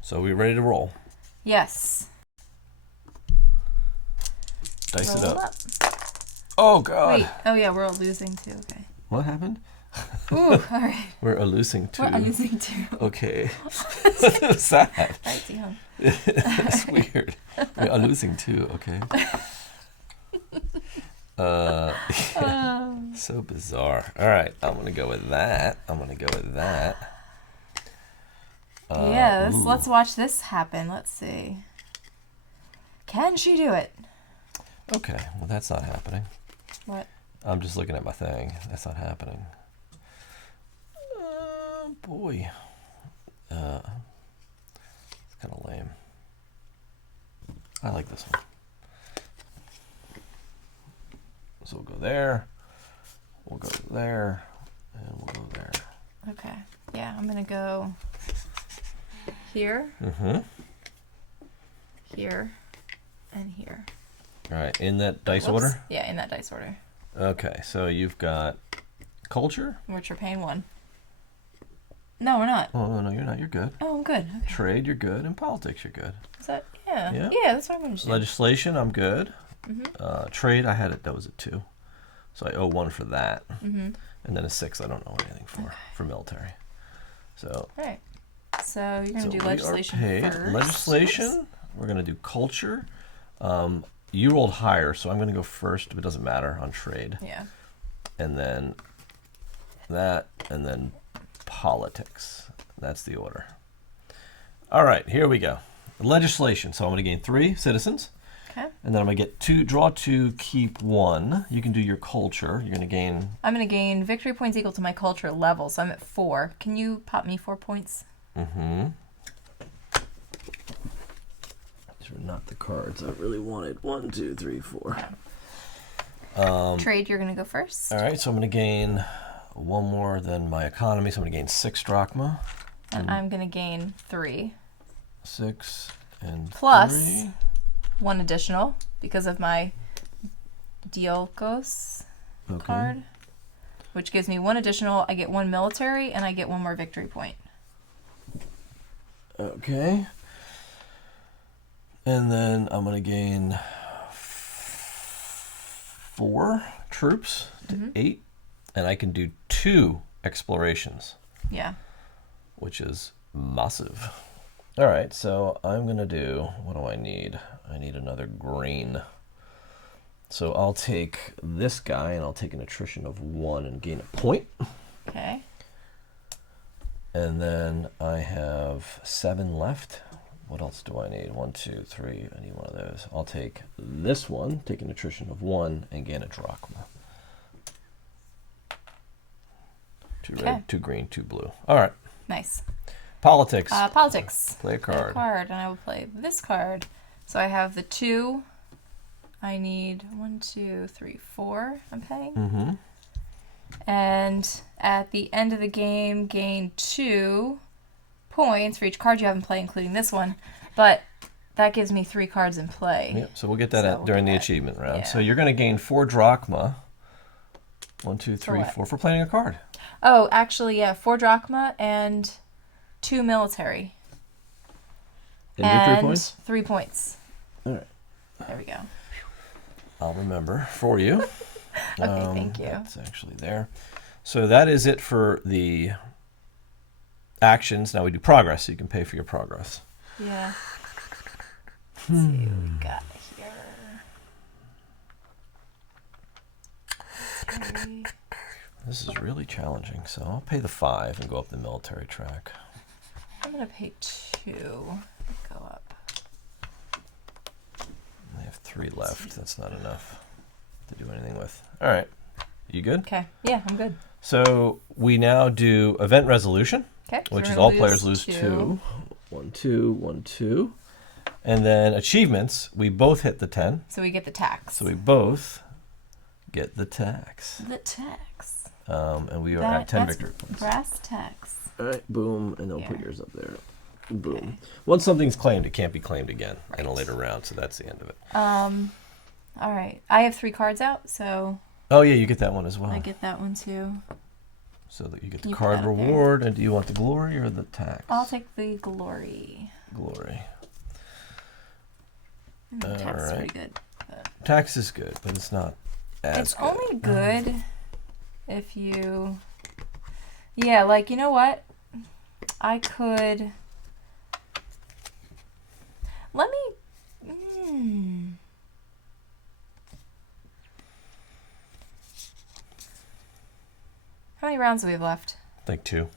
So we ready to roll? Yes. Dice it Roll up. Oh God! Wait. Oh yeah, we're all losing too. Okay. What happened? Ooh. All right. We're losing 2. We're losing 2. Okay. What was that? Right, young. That's weird. We're losing 2. Okay. So bizarre. All right, I'm gonna go with that. Yeah. Ooh. Let's watch this happen. Let's see. Can she do it? Okay. Well, that's not happening. What? I'm just looking at my thing. That's not happening. Boy. It's kind of lame. I like this one. So we'll go there. We'll go there. And we'll go there. Okay. Yeah, I'm gonna go here, here, and here. All right. In that dice Whoops. order? Yeah, in that dice order. Okay. So you've got culture. Which you're paying 1. No, we're not. Oh, no, you're not. You're good. Oh, I'm good. Okay. Trade, you're good. And politics, you're good. Is that? Yeah. Yeah. Yeah, that's what I'm gonna do. Legislation, I'm good. Trade, I had it. That was a 2. So I owe 1 for that. And then a 6 I don't owe anything for military. So All right. So you're gonna do we legislation are paid. first. Legislation. We're gonna do culture. You rolled higher, so I'm gonna go first, but it doesn't matter on trade. Yeah. And then that, and then politics. That's the order. All right, here we go. Legislation. So I'm gonna gain 3 citizens. Okay. And then I'm gonna get 2, draw 2, keep 1. You can do your culture. You're gonna gain. I'm gonna gain victory points equal to my culture level, so I'm at 4. Can you pop me 4 points? These were not the cards I really wanted. 1, 2, 3, 4. Trade, you're gonna go first. All right, so I'm gonna gain 1 more than my economy. So I'm gonna gain 6 drachma. And I'm gonna gain 3. 6 and Plus 3. 1 additional because of my Diolkos card, which gives me 1 additional. I get 1 military, and I get 1 more victory point. Okay. And then I'm going to gain 4 troops to 8, and I can do 2 explorations. Yeah. Which is massive. All right, so I'm going to do, what do I need? I need another green. So I'll take this guy, and I'll take an attrition of 1 and gain a point. Okay. And then I have 7 left. What else do I need? 1, 2, 3. I need one of those. I'll take this one, take an attrition of 1, and gain a drachma. 2 red, 2 green, 2 blue. All right. Nice. Politics. Politics. Play a card. Play a card, and I will play this card. So I have the 2. I need 1, 2, 3, 4. I'm paying. Mm-hmm. And at the end of the game, gain 2 points for each card you have in play, including this one. But that gives me 3 cards in play. Yep. So we'll get that during the achievement round. Yeah. So you're going to gain 4 drachma. 1, 2, 3, what? 4 for playing a card. Oh, actually, yeah, 4 drachma and 2 military. And 3 points? 3 points. All right. There we go. I'll remember for you. Okay, thank you. That's actually there. So that is it for the actions. Now we do progress, so you can pay for your progress. Yeah. Let's see what we got here. Okay. This is really challenging, so I'll pay the 5 and go up the military track. I'm going to pay 2. Go up. I have 3 left. That's not enough to do anything with. All right. You good? Okay. Yeah, I'm good. So we now do event resolution, Okay. which so is we're all gonna players lose 2. 1, 2, 1, 2. And then achievements, we both hit the 10. So we get the tax. So we both get the tax. The tax. And we are at 10 that's victory points. brass tax. All right, boom, and they'll Here. put yours up there. Boom. Okay. Once something's claimed, it can't be claimed again in a later round, so that's the end of it. All right. I have 3 cards out, so Oh, yeah, you get that one as well. I get that one too. So that you get the You put card that up there. reward, and do you want the glory or the tax? I'll take the glory. Glory. The tax is Alright. pretty good. But Tax is good, but it's not as it's good. only good if you... Yeah, like, you know what? I could... Let me... How many rounds do we have left? Like 2.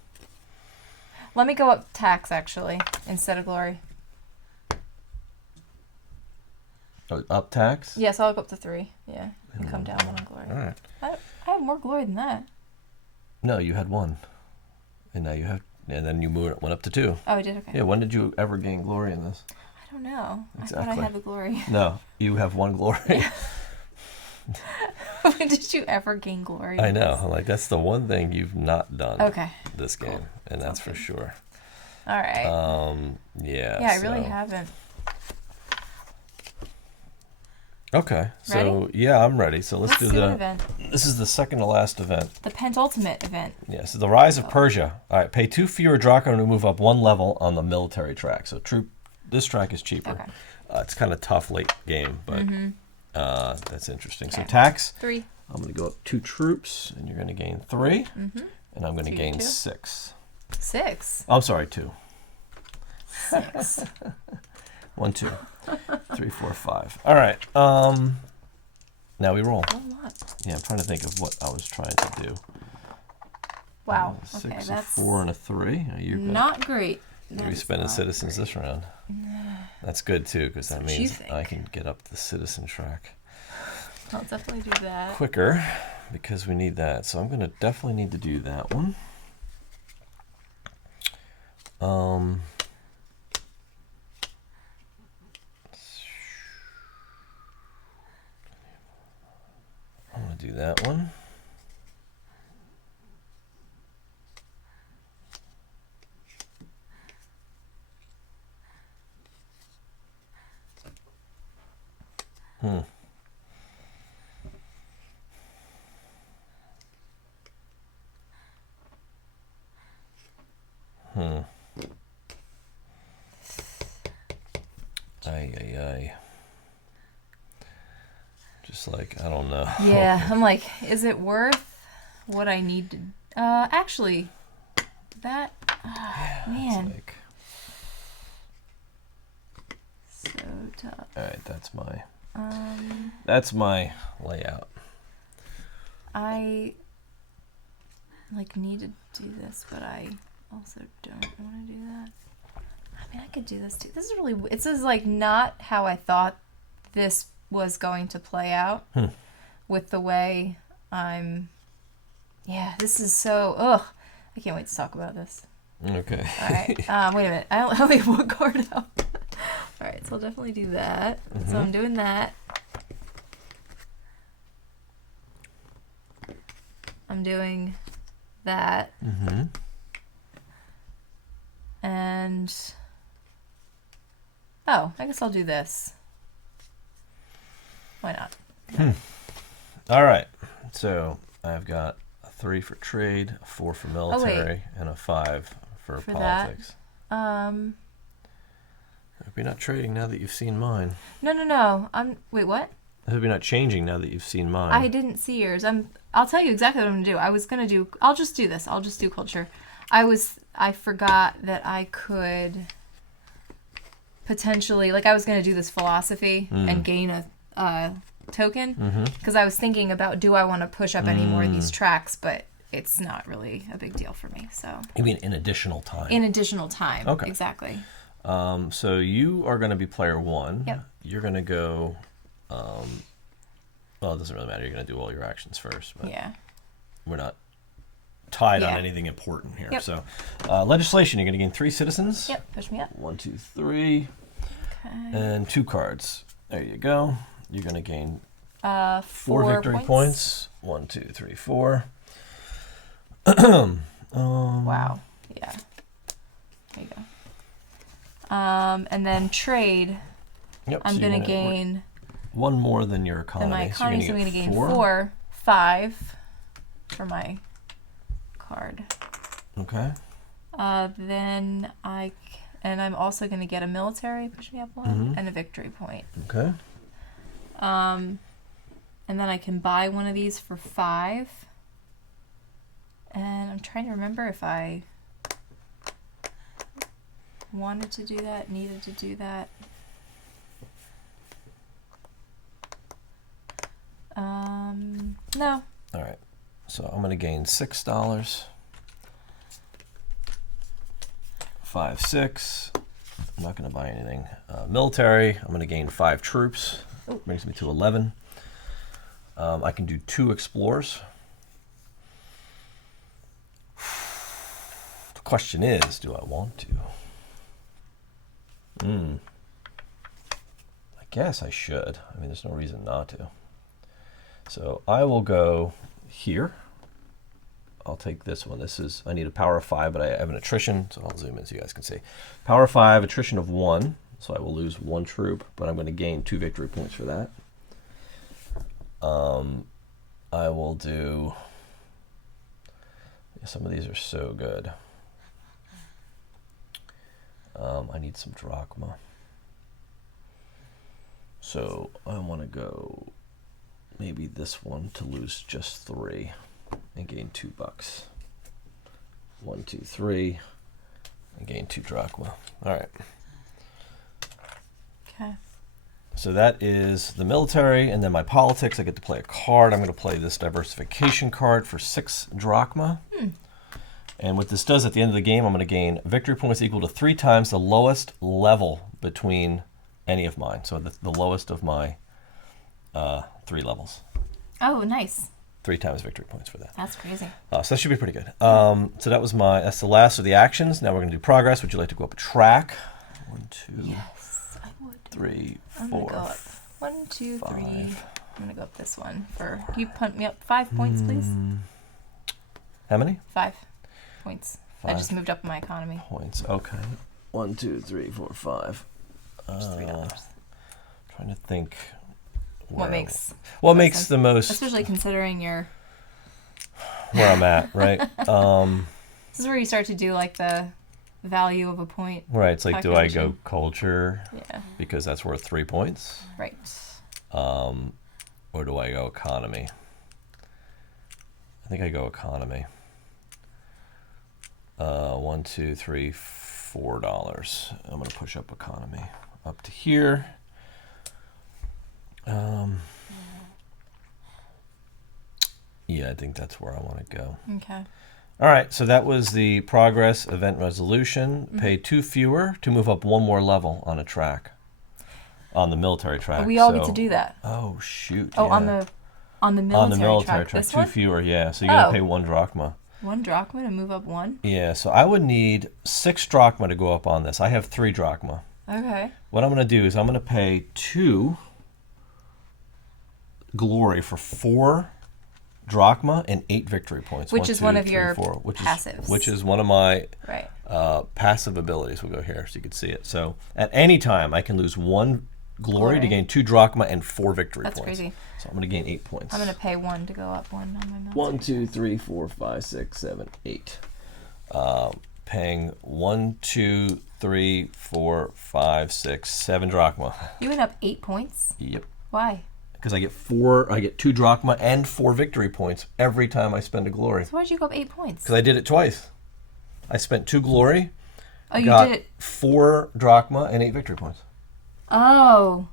Let me go up tax, actually, instead of glory. Oh, up tax? Yes, I'll go up to 3. Yeah, and come down 1 on glory. All right. I have more glory than that. No, you had 1. And now you have... And then you went up to 2. Oh, I did? Okay. Yeah, when did you ever gain glory in this? I don't know. I thought Exactly. I had the glory. No, you have 1 glory. When did you ever gain glory? I know. Like, that's the one thing you've not done Okay. this game, Cool. and that's Sounds for good. sure. All right. Yeah. Yeah, I really so- haven't. Okay. So, Ready? yeah, I'm ready. So let's do see what the... event. This is the second to last event. The penultimate event. Yeah, so the Rise of Persia. All right, pay 2 fewer drachma to move up 1 level on the military track. So this track is cheaper. Okay. It's kind of tough late game, but that's interesting. So Okay. tax, 3. I'm going to go up 2 troops, and you're going to gain 3, and I'm going to 2, gain 2. 6. 6. I'm sorry, 2. 6. 1, 2, 3, 4, 5. All right. Now we roll. A lot. Yeah, I'm trying to think of what I was trying to do. Wow. 6, Okay, a that's 4, and a 3. You're not great. You're That is spending not citizens great. this round. That's good too, because that what you means think. I can get up the citizen track I'll definitely do that. quicker because we need that. So I'm going to definitely need to do that one. I'm going to do that one. Ay, ay, ay. Just like, I don't know. Yeah, I'm like, is it worth what I need to... actually, that... man. Like, So tough. all right, that's my layout. I, like, need to do this, but I also don't want to do that. I mean, I could do this too. This is really... This is, like, not how I thought this was going to play out with the way I'm... Yeah, this is so... Ugh. I can't wait to talk about this. Okay. All right. Wait a minute. I only have one card out. All right, so I'll definitely do that. So I'm doing that. I'm doing that. And... Oh, I guess I'll do this. Why not? All right. So I've got a 3 for trade, a 4 for military, and a 5 for politics. I hope you're not trading now that you've seen mine. No. Wait, what? I hope you're not changing now that you've seen mine. I didn't see yours. I'll tell you exactly what I'm gonna do. I'll just do this. I'll just do culture. I forgot that I could potentially, like, I was gonna do this philosophy and gain a token because I was thinking about, do I want to push up any more of these tracks, but it's not really a big deal for me. So You mean in additional time? in additional time. Okay. Exactly. So you are going to be player 1. Yep. You're going to go... well, it doesn't really matter. You're going to do all your actions first. But Yeah. we're not tied on Yeah. anything important here. Yep. So legislation, you're going to gain 3 citizens. Yep. Push me up. 1, 2, 3. Okay. And 2 cards. There you go. You're going to gain 4 4 victory points. 1, 2, 3, 4. Wow. Yeah. There you go. And then trade. Yep. I'm so you're gonna gain 1 more than your economy. my economy, so I'm gonna gain 4. 5 for my card. Okay. Then I'm also gonna get a military, push me up 1, and a victory point. Okay. And then I can buy one of these for 5. And I'm trying to remember if I wanted to do that, needed to do that. No. All right. So I'm going to gain $6. 5, 6. I'm not going to buy anything. Military, I'm going to gain 5 troops. Ooh. Brings me to 11. I can do 2 explorers. The question is, do I want to? I guess I should. I mean, there's no reason not to. So I will go here. I'll take this one. I need a power of 5, but I have an attrition, so I'll zoom in so you guys can see. Power of 5, attrition of 1, so I will lose 1 troop, but I'm going to gain 2 victory points for that. I will do... Some of these are so good. I need some drachma. So I want to go maybe this one to lose just 3 and gain $2. 1, 2, 3, and gain 2 drachma. All right. Okay. So that is the military, and then my politics. I get to play a card. I'm going to play this diversification card for 6 drachma. And what this does at the end of the game, I'm going to gain victory points equal to 3 times the lowest level between any of mine. So the lowest of my 3 levels. Oh, nice. 3 times victory points for that. That's crazy. So that should be pretty good. So that's the last of the actions. Now we're going to do progress. Would you like to go up a track? 1, 2, Yes, I would. 3, I'm gonna 4, go up 1, 2, 3. 5. I'm gonna go up this one for. Can you punt me up 5 points, please? How many? 5 points. I 5 just moved up my economy. points. Okay. 1, 2, 3, 4, 5. Just $3. Trying to think. What makes The most, especially considering your. where I'm at, right? This is where you start to do like the value of a point. Right. It's like, do I go calculation. culture? Yeah. Because that's worth 3 points. Right. or do I go economy? I think I go economy. $1, $2, $3, $4. I'm going to push up economy up to here. Yeah, I think that's where I want to go. Okay. All right, so that was the progress event resolution. Pay 2 fewer to move up 1 more level on a track, on the military track. We all get to do that. Oh shoot! Oh, yeah. on the military track. This 2 one? fewer. Yeah, so you're gonna pay 1 drachma. 1 drachma to move up 1. Yeah, so I would need 6 drachma to go up on this. I have 3 drachma. Okay. What I'm gonna do is I'm gonna pay 2 glory for 4 drachma and 8 victory points. Which is one of your passives. Which is one of my right. passive abilities. We'll go here so you can see it. So at any time, I can lose 1 glory to gain 2 drachma and 4 victory points. That's crazy. So I'm going to gain 8 points. I'm going to pay 1 to go up 1 on my military. 1, 2, 3, 4, 5, 6, 7, 8. Paying 1, 2, 3, 4, 5, 6, 7 drachma. You went up 8 points? Yep. Why? Because I get 2 drachma and 4 victory points every time I spend a glory. So why'd you go up 8 points? Because I did it twice. I spent 2 glory. Oh, you got did it. 4 drachma and 8 victory points. Oh.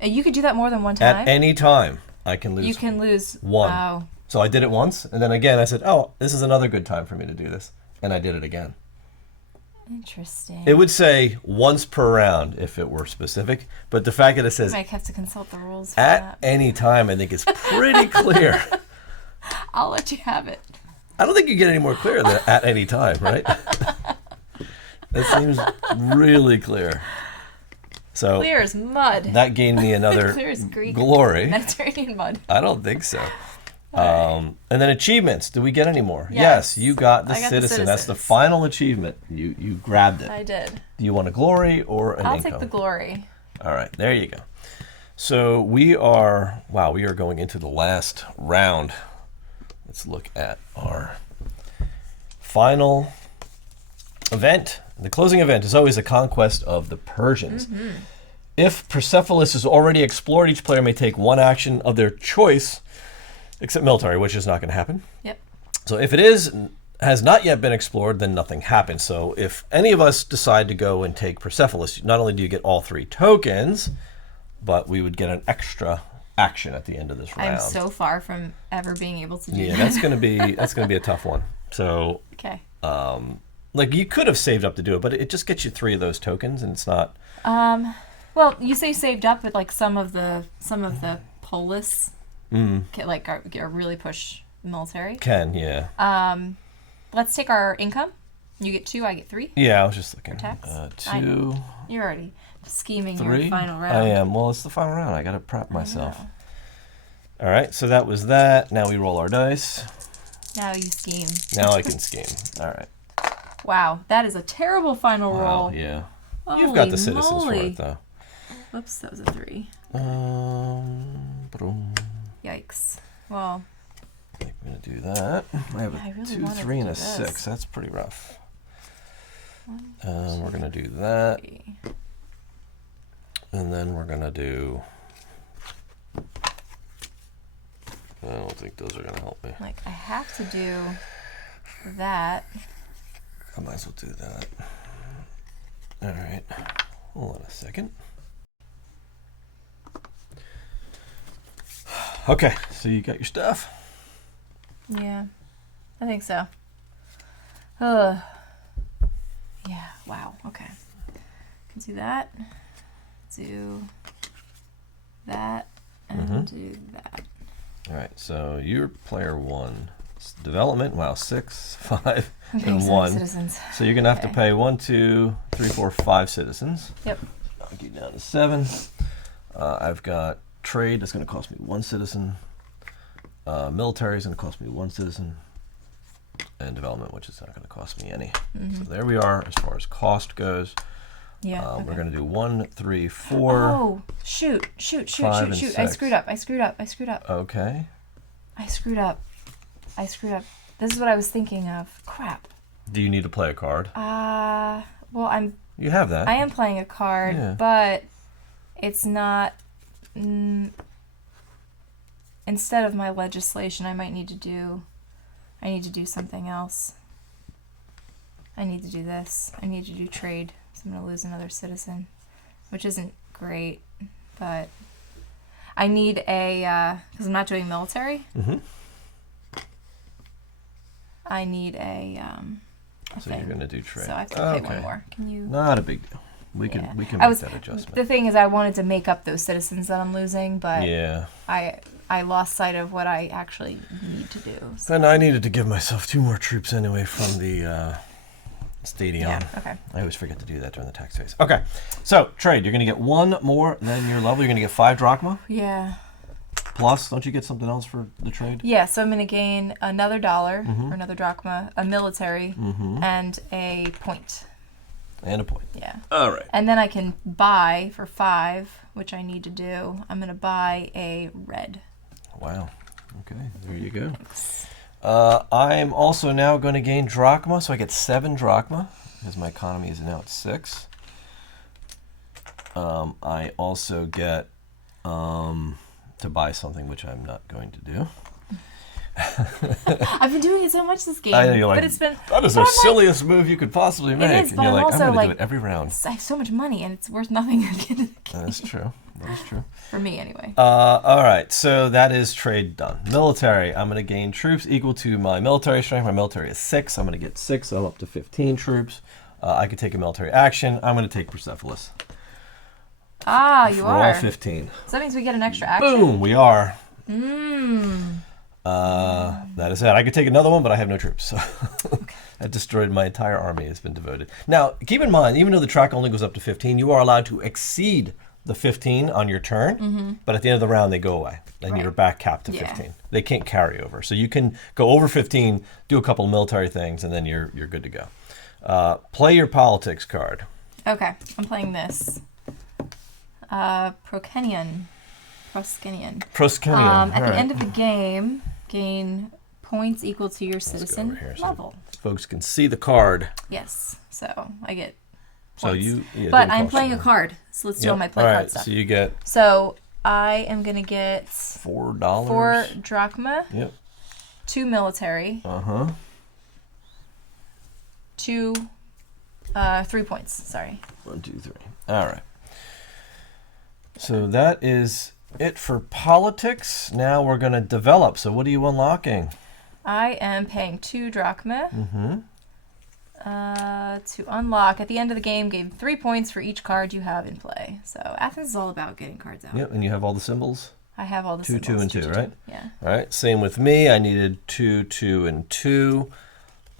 You could do that more than one time? At any time, I can lose. You can lose 1. Wow. So I did it once, and then again I said, oh, this is another good time for me to do this. And I did it again. Interesting. It would say once per round if it were specific, but the fact that it says I might have to consult the rules for at that. any time, I think it's pretty clear. I'll let you have it. I don't think you get any more clear than at any time, right? That seems really clear. So Clear as mud. that gained me another Clear as Greek glory. Mediterranean mud. I don't think so. And then achievements. Do we get any more? Yes. You got the I got the citizen. That's the citizens. final achievement. You grabbed it. I did. Do you want a glory or an I'll income? take the glory. All right, there you go. So we are going into the last round. Let's look at our final event. The closing event is always the conquest of the Persians. If Persepolis is already explored, each player may take 1 action of their choice, except military, which is not going to happen. Yep. So if it has not yet been explored, then nothing happens. So if any of us decide to go and take Persepolis, not only do you get all 3 tokens, but we would get an extra action at the end of this round. I'm so far from ever being able to do Yeah, that. that's gonna be a tough one. So Okay. like you could have saved up to do it, but it just gets you 3 of those tokens, and it's not. Well, you say saved up, but like some of the polis can, like are really push military. Yeah. Let's take our income. You get 2, I get 3. Yeah, I was just looking. Tax? 2, You're already scheming 3. your final round. I am. Well, it's the final round. I got to prep myself. All right, so that was that. Now we roll our dice. Now you scheme. Now I can scheme. All right. Wow, that is a terrible final Wow, roll. yeah. You've Holy got the citizens moly. for it, though. Whoops, that was a 3. Boom. Yikes. Well, I'm going to do that. I have I a really 2, wanted 3, to and a do this. 6. That's pretty rough. We're going to do that. 3. And then we're going to do... I don't think those are going to help me. Like, I have to do that. I might as well do that. All right. Hold on a second. Okay, so you got your stuff? Yeah, I think so. Ugh. Yeah, wow, okay. Can do that, do that, and do that. All right, so you're player 1. Development, wow, 6, 5, Okay, and so 1. citizens. So you're going to have to Okay. pay 1, 2, 3, 4, 5 citizens. Yep. I'll get down to 7. I've got trade, that's going to cost me 1 citizen. Military is going to cost me 1 citizen. And development, which is not going to cost me any. So there we are as far as cost goes. Yeah. Okay. We're going to do 1, 3, 4. Oh, shoot. 5 and I 6. screwed up. Okay. I screwed up. This is what I was thinking of. Crap. Do you need to play a card? Well, You have that. I am playing a card, Yeah. but it's not. instead of my legislation, I need to do something else. I need to do this. I need to do trade. So I'm going to lose another citizen, which isn't great, but I need a, because I'm not doing military. Mm-hmm. I need a So thing. you're going to do trade. So I have to pay one more. Can you? Not a big deal. We can Yeah. make that adjustment. The thing is, I wanted to make up those citizens that I'm losing, but Yeah. I lost sight of what I actually need to do. So. And I needed to give myself 2 more troops anyway from the stadium. Yeah, okay. I always forget to do that during the tax phase. Okay, so trade. You're going to get 1 more than your level. You're going to get 5 drachma. Yeah. Plus, don't you get something else for the trade? Yeah, so I'm going to gain another dollar or another drachma, a military, and a point. And a point. Yeah. All right. And then I can buy for 5, which I need to do. I'm going to buy a red. Wow. Okay, there you go. I'm also now going to gain drachma, so I get 7 drachma because my economy is now at 6. I also get to buy something, which I'm not going to do. I've been doing it so much this game, I know, you're like, but it's been that is the silliest move you could possibly make. It is, and but you're I'm like, also I'm going to like, do it every round. I have so much money, and it's worth nothing at the end of the game. That's true. That is true. For me, anyway. All right, so that is trade done. Military, I'm going to gain troops equal to my military strength. My military is 6. I'm going to get 6. So I'm up to 15 troops. I could take a military action. I'm going to take Persepolis. Ah, you for are. all 15. So that means we get an extra action. Boom, we are. Mmm. That is it. I could take another one, but I have no troops. So that destroyed my entire army. Has been devoted. Now, keep in mind, even though the track only goes up to 15, you are allowed to exceed the 15 on your turn, but at the end of the round, they go away, and you're back capped to 15. They can't carry over. So you can go over 15, do a couple of military things, and then you're good to go. Play your politics card. Okay, I'm playing this. Proskenion. Proskenion. At the end of the game, gain points equal to your citizen level. Folks can see the card. Yes, so I get points. So you, but I'm playing a card, so let's do all my play card stuff. So you get. So I am gonna get $4. 4 drachma. Yep. 2 military. 2, 3 points. Sorry. 1, 2, 3. All right. So that is it for politics. Now we're going to develop. So what are you unlocking? I am paying 2 drachma. To unlock, at the end of the game, gain 3 points for each card you have in play. So Athens is all about getting cards out. Yep, and you have all the symbols? I have all the 2, symbols. 2, and 2, right? Yeah. All right, same with me. I needed 2, 2, and 2.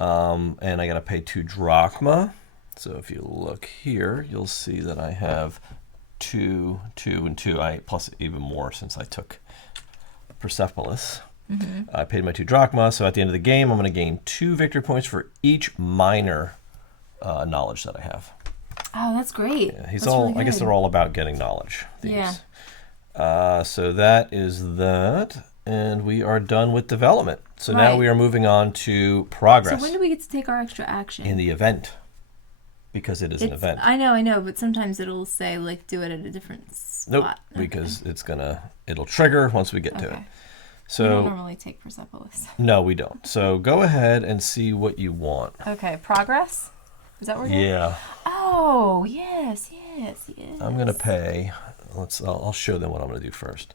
And I got to pay 2 drachma. So if you look here, you'll see that I have 2, 2, and 2. Plus even more since I took Persepolis. I paid my 2 drachma, so at the end of the game, I'm going to gain 2 victory points for each minor knowledge that I have. Oh, that's great. Yeah, That's really I guess good. they're all about getting knowledge. These. Yeah. So that is that, and we are done with development. So now Right. we are moving on to progress So when do we get to take our extra action? in the event, because it is an event. I know, but sometimes it'll say like do it at a different spot. Nope, because it'll trigger once we get to it. We So don't normally take Persepolis. no, we don't. So go ahead and see what you want. Okay, progress? Is that what we're doing? Yeah, Oh, yes. I'm gonna pay. I'll show them what I'm gonna do first.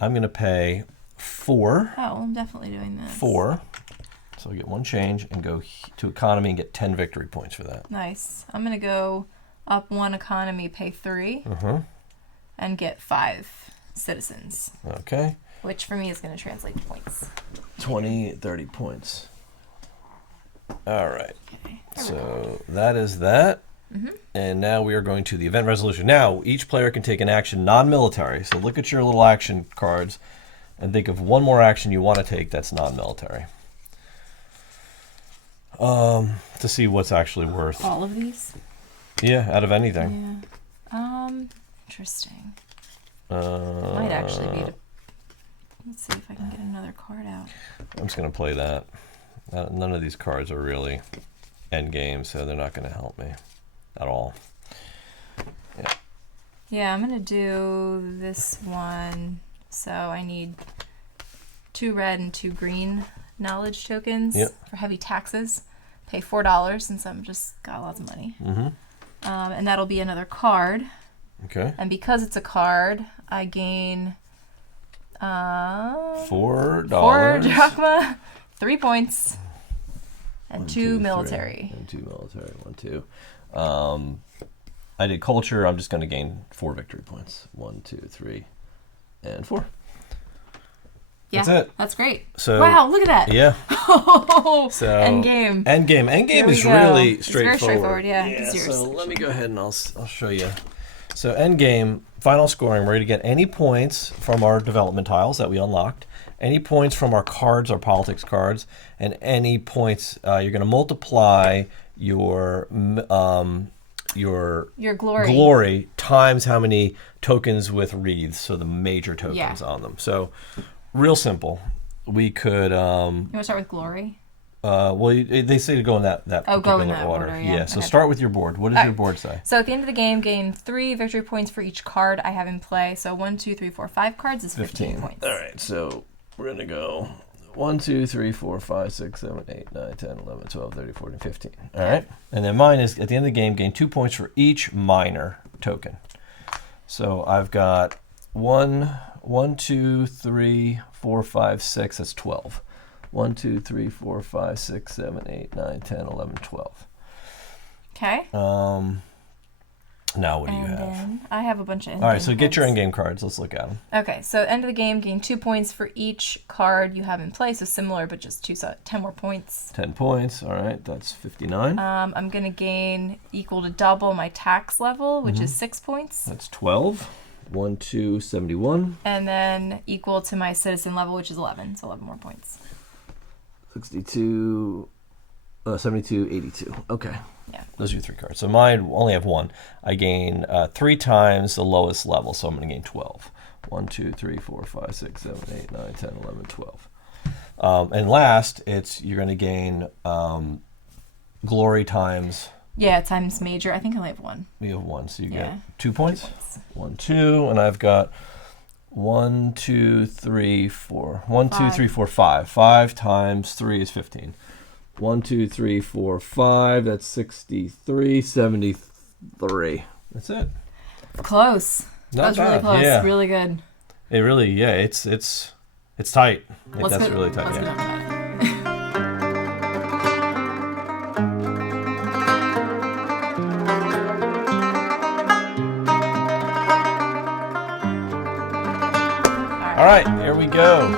I'm gonna pay 4. Oh, I'm definitely doing this. 4. So I get 1 change and go to economy and get 10 victory points for that. Nice. I'm going to go up 1 economy, pay 3, and get 5 citizens, Okay. which for me is going to translate to points. 20, 30 points. All right. Okay. So that is that. And now we are going to the event resolution. Now, each player can take an action non-military. So look at your little action cards and think of one more action you want to take that's non-military. To see what's actually worth. All of these? Yeah, out of anything. Yeah. Interesting. Might actually be to... Let's see if I can get another card out. I'm just going to play that. None of these cards are really end game, so they're not going to help me at all. Yeah, I'm going to do this one. So I need 2 red and 2 green knowledge tokens Yep. for heavy taxes. Pay $4 since I'm just got lots of money. And that'll be another card. Okay. And because it's a card, I gain $4. 4 drachma, 3 points, and 2 military. And 2 military. 1, 2. I did culture. I'm just going to gain 4 victory points. 1, 2, 3, and 4. Yeah, That's it. That's great. So wow, look at that. Yeah. So Endgame. Endgame is go. really It's very straightforward, yeah. It's yours. So let me go ahead and I'll show you. So Endgame, final scoring, we're going to get any points from our development tiles that we unlocked, any points from our cards, our politics cards, and any points, you're going to multiply your glory times how many tokens with wreaths, so the major tokens on them. So real simple. We could... you want to start with glory? Well, they say to go in that go in that order. Yeah. So start with your board. What does your board say? So at the end of the game, gain 3 victory points for each card I have in play. So 1, 2, 3, 4, 5 cards is 15 points. All right. So we're gonna go 1, 2, 3, 4, 5, 6, 7, 8, 9, 10, 11, 12, 13, 14, 15. All right. And then mine is at the end of the game, gain 2 points for each minor token. So I've got 1, 2, 3, 4, 5, 6. That's 12. 1, 2, 3, 4, 5, 6, 7, 8, 9, 10, 11, 12. Okay. Now what do you have? Then I have a bunch of endgame All right, so get your cards. endgame cards. Let's look at them. Okay, so end of the game, gain 2 points for each card you have in play. So similar, but just 10 more points. 10 points. All right, that's 59. I'm going to gain equal to double my tax level, which is 6 points. That's 12. 1, 2, 71. And then equal to my citizen level, which is 11. So 11 more points. 62, 72, 82. Okay. Yeah. Those are your 3 cards. So mine only have 1. I gain 3 times the lowest level, so I'm going to gain 12. 1, 2, 3, 4, 5, 6, 7, 8, 9, 10, 11, 12. And last, you're going to gain glory times. Yeah, times major. I think I only have 1. We have 1, so you get 2 points. 1, 2, and I've got 1, 2, 3, 4. 1, 2, 3, 4, 5. 5 times 3 is 15. 1, 2, 3, 4, 5. That's 63, 73. That's it. Close. That was really close. Yeah. Really good. It really, yeah. It's tight. That's really tight. Let's Yeah. get on with it. All right, here we go.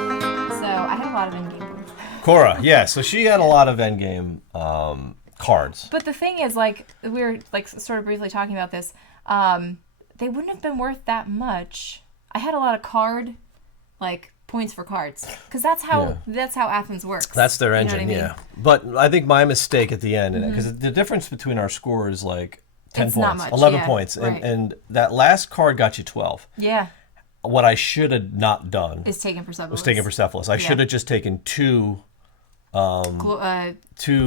So I had a lot of endgame boards. Khora, yeah. So she had a lot of endgame cards. But the thing is, like, we were like sort of briefly talking about this. They wouldn't have been worth that much. I had a lot of points for cards, because that's how Athens works. That's their engine, you know what I mean? yeah. But I think my mistake at the end, because the difference between our score is like 10 It's points, not much, 11 yeah, points, right. and that last card got you 12. Yeah. What I should have not done Is taking Persepolis. was taking Persepolis. I should have just taken 2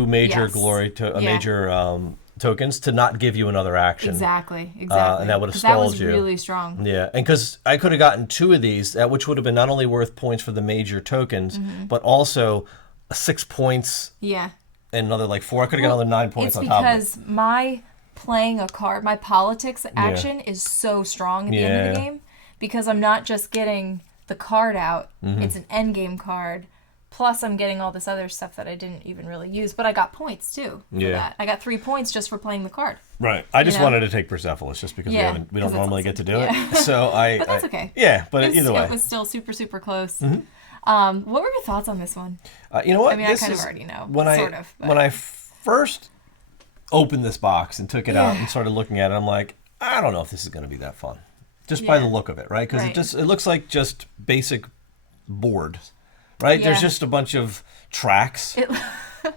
major Yes. glory Yeah. major tokens to not give you another action. Exactly. And that would have 'Cause stalled that was you. really strong. Yeah, and because I could have gotten 2 of these, which would have been not only worth points for the major tokens, but also 6 points Yeah. and another 4. I could have got another 9 points on top of it. It's because my playing a card, my politics action is so strong at the end of the game, because I'm not just getting the card out, it's an end game card. Plus, I'm getting all this other stuff that I didn't even really use, but I got points too. For that. I got 3 points just for playing the card. Right. I just wanted to take Persepolis just because we don't normally get to do it. So But that's okay. Yeah, but either way. It was still super, super close. What were your thoughts on this one? You know what? I mean, I kind of already know. When I first opened this box and took it out and started looking at it, I'm like, I don't know if this is going to be that fun. Just by the look of it, right? Because it looks like just basic board. Right? Yeah. There's just a bunch of tracks.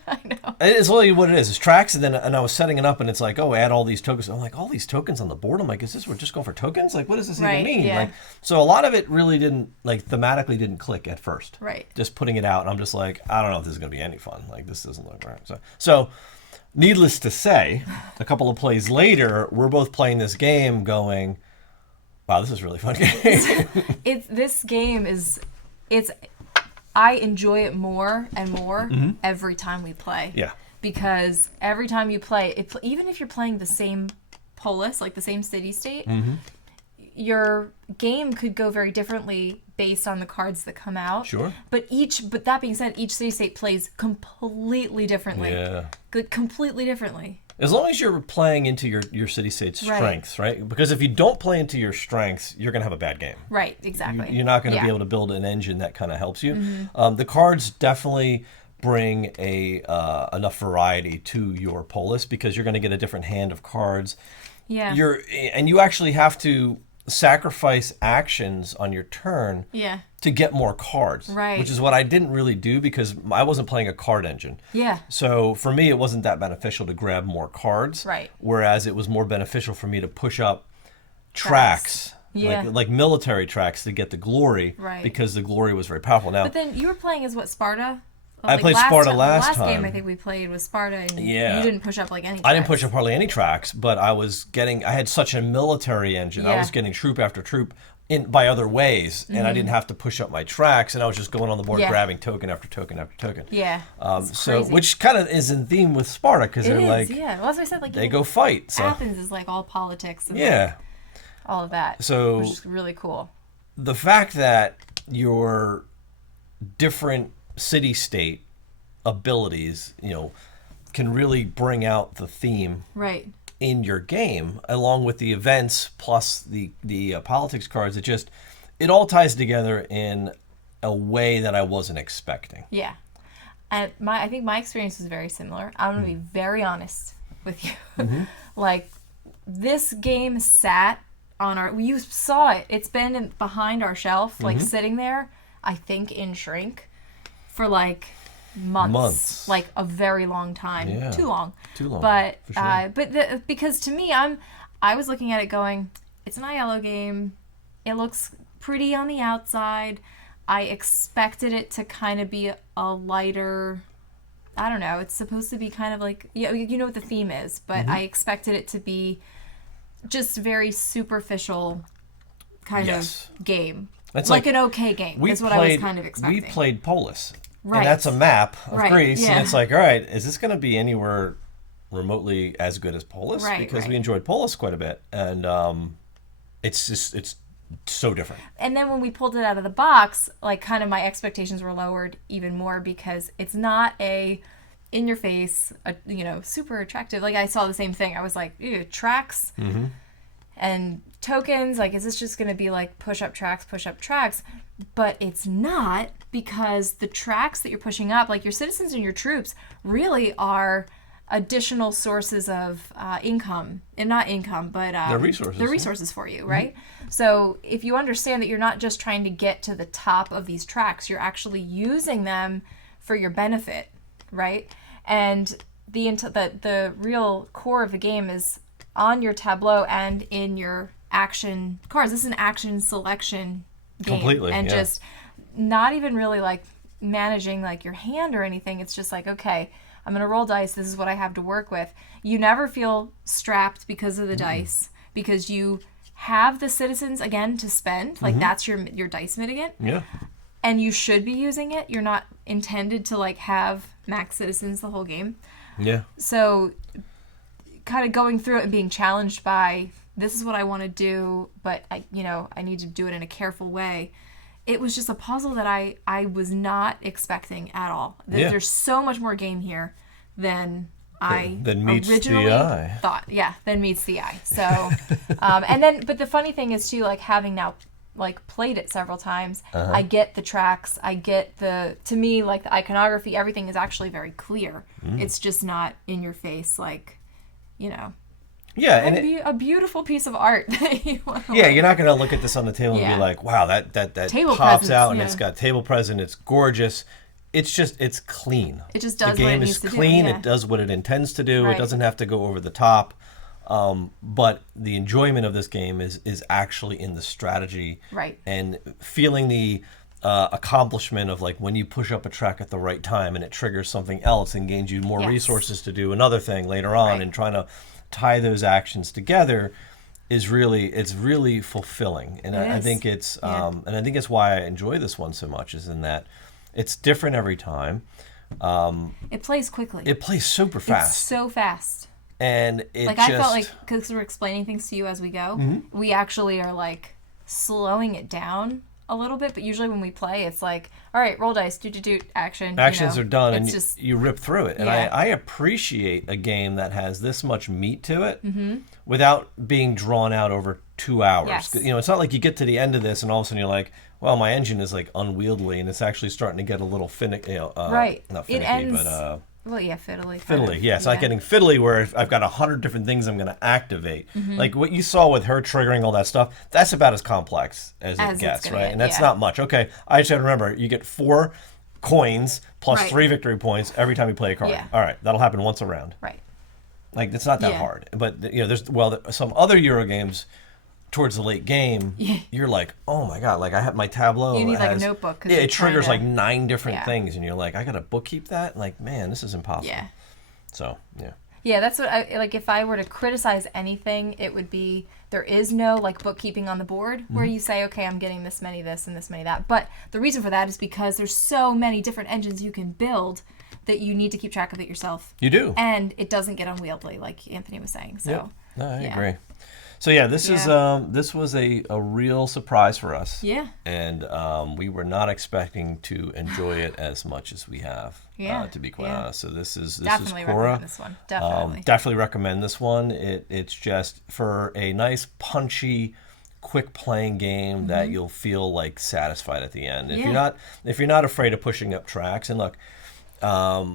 I know. It's really what it is. It's tracks, and I was setting it up, and it's like, oh, add all these tokens. I'm like, all these tokens on the board? I'm like, we're just going for tokens? Like, what does this even mean? Yeah. So a lot of it really thematically didn't click at first. Right. Just putting it out, and I'm just like, I don't know if this is going to be any fun. Like, this doesn't look right. So needless to say, a couple of plays later, we're both playing this game going, wow, this is a really fun game. This game is... I enjoy it more and more every time we play. Yeah. Because every time you play, even if you're playing the same polis, like the same city state, your game could go very differently based on the cards that come out. Sure. But that being said, each city state plays completely differently. Yeah. Completely differently. As long as you're playing into your city-state's strengths, right? Because if you don't play into your strengths, you're going to have a bad game. Right, exactly. You're not going to be able to build an engine that kind of helps you. The cards definitely bring enough variety to your polis because you're going to get a different hand of cards. Yeah. And you actually have to sacrifice actions on your turn to get more cards, right? Which is what I didn't really do because I wasn't playing a card engine. Yeah. So for me, it wasn't that beneficial to grab more cards. Right. Whereas it was more beneficial for me to push up tracks. Yeah. Like military tracks to get the glory. Right. Because the glory was very powerful. Now, but then you were playing as what, Sparta? I played Sparta last time. The last game I think we played was Sparta, and you didn't push up like any tracks. I didn't push up hardly any tracks, but I had such a military engine. Yeah. I was getting troop after troop by other ways, and I didn't have to push up my tracks, and I was just going on the board grabbing token after token after token. Yeah. So which kind of is in theme with Sparta because they're like, well, as I said, like they go fight. So Athens is like all politics and like all of that. So which is really cool. The fact that your different city-state abilities, can really bring out the theme in your game, along with the events plus the politics cards. It all ties together in a way that I wasn't expecting. Yeah, and I think my experience was very similar. I'm gonna be very honest with you. Like, this game sat on you saw it. It's been behind our shelf, like sitting there. I think in shrink for like months, like a very long time. Yeah. Too long. But for sure. Because to me, I was looking at it going, it's an ILO game. It looks pretty on the outside. I expected it to kind of be a lighter, I don't know, it's supposed to be kind of like, you know what the theme is, but I expected it to be just very superficial kind of game. It's like an okay game is what I was kind of expecting. We played Polis. Right. And that's a map of Greece. Yeah. And it's like, all right, is this going to be anywhere remotely as good as Polis? Because we enjoyed Polis quite a bit. And it's so different. And then when we pulled it out of the box, like kind of my expectations were lowered even more because it's not a in your face, super attractive. Like I saw the same thing. I was like, ew, tracks and tokens. Like, is this just going to be like push up tracks? But it's not, because the tracks that you're pushing up, like your citizens and your troops, really are additional sources of income. And not income, but they're resources. They're resources for you, right? So if you understand that you're not just trying to get to the top of these tracks, you're actually using them for your benefit, right? And the real core of the game is on your tableau and in your action cards. This is an action selection game. Completely, and just not even really like managing like your hand or anything. It's just like, okay, I'm gonna roll dice. This is what I have to work with. You never feel strapped because of the dice, because you have the citizens again to spend. Like that's your dice mitigant. Yeah. And you should be using it. You're not intended to like have max citizens the whole game. Yeah. So kind of going through it and being challenged by, this is what I want to do, but I need to do it in a careful way. It was just a puzzle that I was not expecting at all. There's so much more game here than I originally thought. Yeah, than meets the eye. So, but the funny thing is too, like having now like played it several times, I get the tracks, to me, like the iconography, everything is actually very clear. It's just not in your face, like, Yeah, and a beautiful piece of art. You're not going to look at this on the table and be like, wow, that table pops presence, out, and it's got table present, it's gorgeous. It's clean. It just does the game what it is needs to clean. do. It does what it intends to do. Right. It doesn't have to go over the top. But the enjoyment of this game is actually in the strategy, right? And feeling the accomplishment of like when you push up a track at the right time and it triggers something else and gains you more resources to do another thing later on, and trying to tie those actions together it's really fulfilling. And I think it's and I think it's why I enjoy this one so much, is in that Yeah. It's different every time. It plays quickly. It plays super It's fast. so fast. And it Like, just... I felt like, because we're explaining things to you as we go, we actually are, like, slowing it down a little bit. But usually when we play, it's like, all right, roll dice, do, action. Actions you know, are done, it's and just, you rip through it. And Yeah. I appreciate a game that has this much meat to it without being drawn out over 2 hours. Yes. You know, it's not like you get to the end of this and all of a sudden you're like, well, my engine is like unwieldy and it's actually starting to get a little finicky. You know, Right. Not It finicky, ends- but well, yeah, fiddly. fiddly. Yeah, it's not getting fiddly where I've got 100 different things I'm going to activate. Like what you saw with her triggering all that stuff, that's about as complex as it As it's gets, gonna right? get, And that's yeah. not much. Okay, I just have to remember, you get 4 coins plus Right. 3 victory points every time you play a card. Yeah. All right, that'll happen once a round. Right. Like, it's not that Yeah. hard. But, you know, there's some other Euro games towards the late game, you're like, oh my God, like I have my tableau. You need, like, a has- notebook 'cause Yeah, you're it triggers trying like to- 9 different Yeah. things. And you're like, I got to bookkeep that? Like, man, this is impossible. Yeah. So, yeah. Yeah, that's what I like. If I were to criticize anything, it would be there is no like bookkeeping on the board where you say, okay, I'm getting this many this and this many that. But the reason for that is because there's so many different engines you can build that you need to keep track of it yourself. You do. And it doesn't get unwieldy, like Anthony was saying. So Yep. No, I yeah. agree. So yeah, this is Yeah. this was a real surprise for us. Yeah. And we were not expecting to enjoy it as much as we have. Yeah, To be quite yeah. honest. So this is Definitely Khora. recommend this one. Definitely. Definitely recommend this one. It's just for a nice punchy, quick playing game that you'll feel like satisfied at the end. If you're not afraid of pushing up tracks, and look,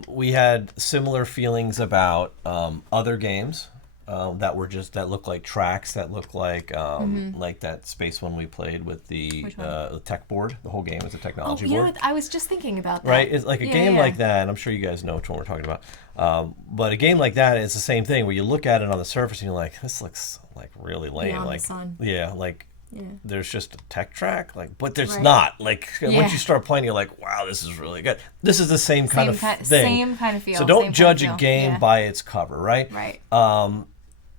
we had similar feelings about other games that look like tracks, that look like that space one we played with the Which one? tech board. The whole game is a Oh, technology you know board. what? I was just thinking about that. Right, it's like a Yeah, game yeah. like that, and I'm sure you guys know which one we're talking about. But a game like that is the same thing, where you look at it on the surface and you're like, this looks like really lame. Beyond the Like, sun. yeah, like Yeah. there's just a tech track, like, but there's Right. not. Like Yeah. once you start playing, you're like, wow, this is really good. This is the same kind of thing. Same kind of feel. So same don't kind judge of a feel. game Yeah. by its cover, right? Right.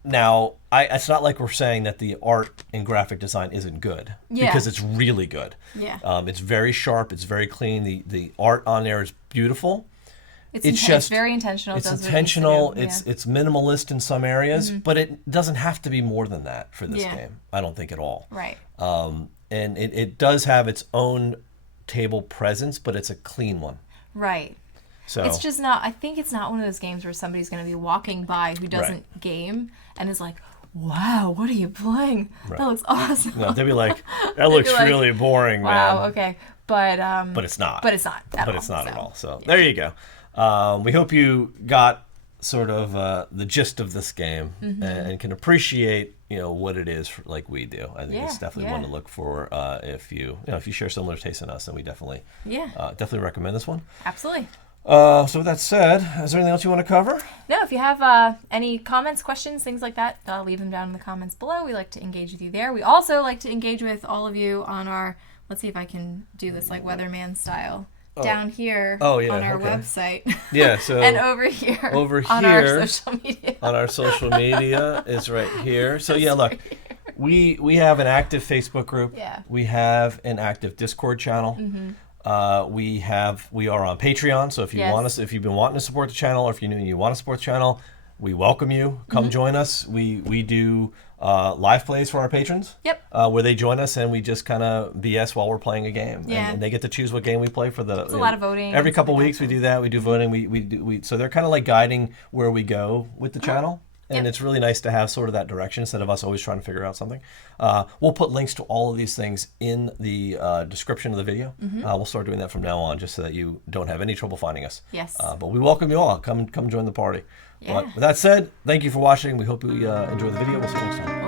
Now, it's not like we're saying that the art and graphic design isn't good, Yeah. because it's really good. Yeah. It's very sharp. It's very clean. The art on there is beautiful. It's it's just just- very intentional. It It's does what it needs to intentional. do. It's minimalist in some areas, but it doesn't have to be more than that for this Yeah. game. I don't think at all. Right. And it does have its own table presence, but it's a clean one. Right. So It's just not. I think it's not one of those games where somebody's going to be walking by who doesn't game and is like, "Wow, what are you playing? Right. That looks awesome." no, they'd be like, that looks like, really boring, Wow. man. Okay. But But it's not. But it's not. At But all, it's not so. at all. So there you go. We hope you got sort of the gist of this game and can appreciate what it is like we do. I think it's definitely one to look for if you share similar tastes in us, then we definitely recommend this one. Absolutely. So with that said, is there anything else you want to cover? No, if you have any comments, questions, things like that, leave them down in the comments below. We like to engage with you there. We also like to engage with all of you on our, let's see if I can do this like weatherman style, down here Oh, yeah, on our okay. website. Yeah, so and over here over on our here, social media. on our social media is right here. So yeah, look, we have an active Facebook group. Yeah. We have an active Discord channel. We are on Patreon. So if you if you've been wanting to support the channel, or if you're new and you want to support the channel, we welcome you. Come join us. We do live plays for our patrons. Yep. Where they join us and we just kind of BS while we're playing a game. Yeah. And they get to choose what game we play for the. It's a lot of voting Every and couple stuff like weeks that. we do that. We do voting. We so they're kind of like guiding where we go with the channel. And Yep. it's really nice to have sort of that direction instead of us always trying to figure out something. We'll put links to all of these things in the description of the video. We'll start doing that from now on, just so that you don't have any trouble finding us. Yes. But we welcome you all. Come join the party. Yeah. But with that said, thank you for watching. We hope you enjoy the video. We'll see you next time.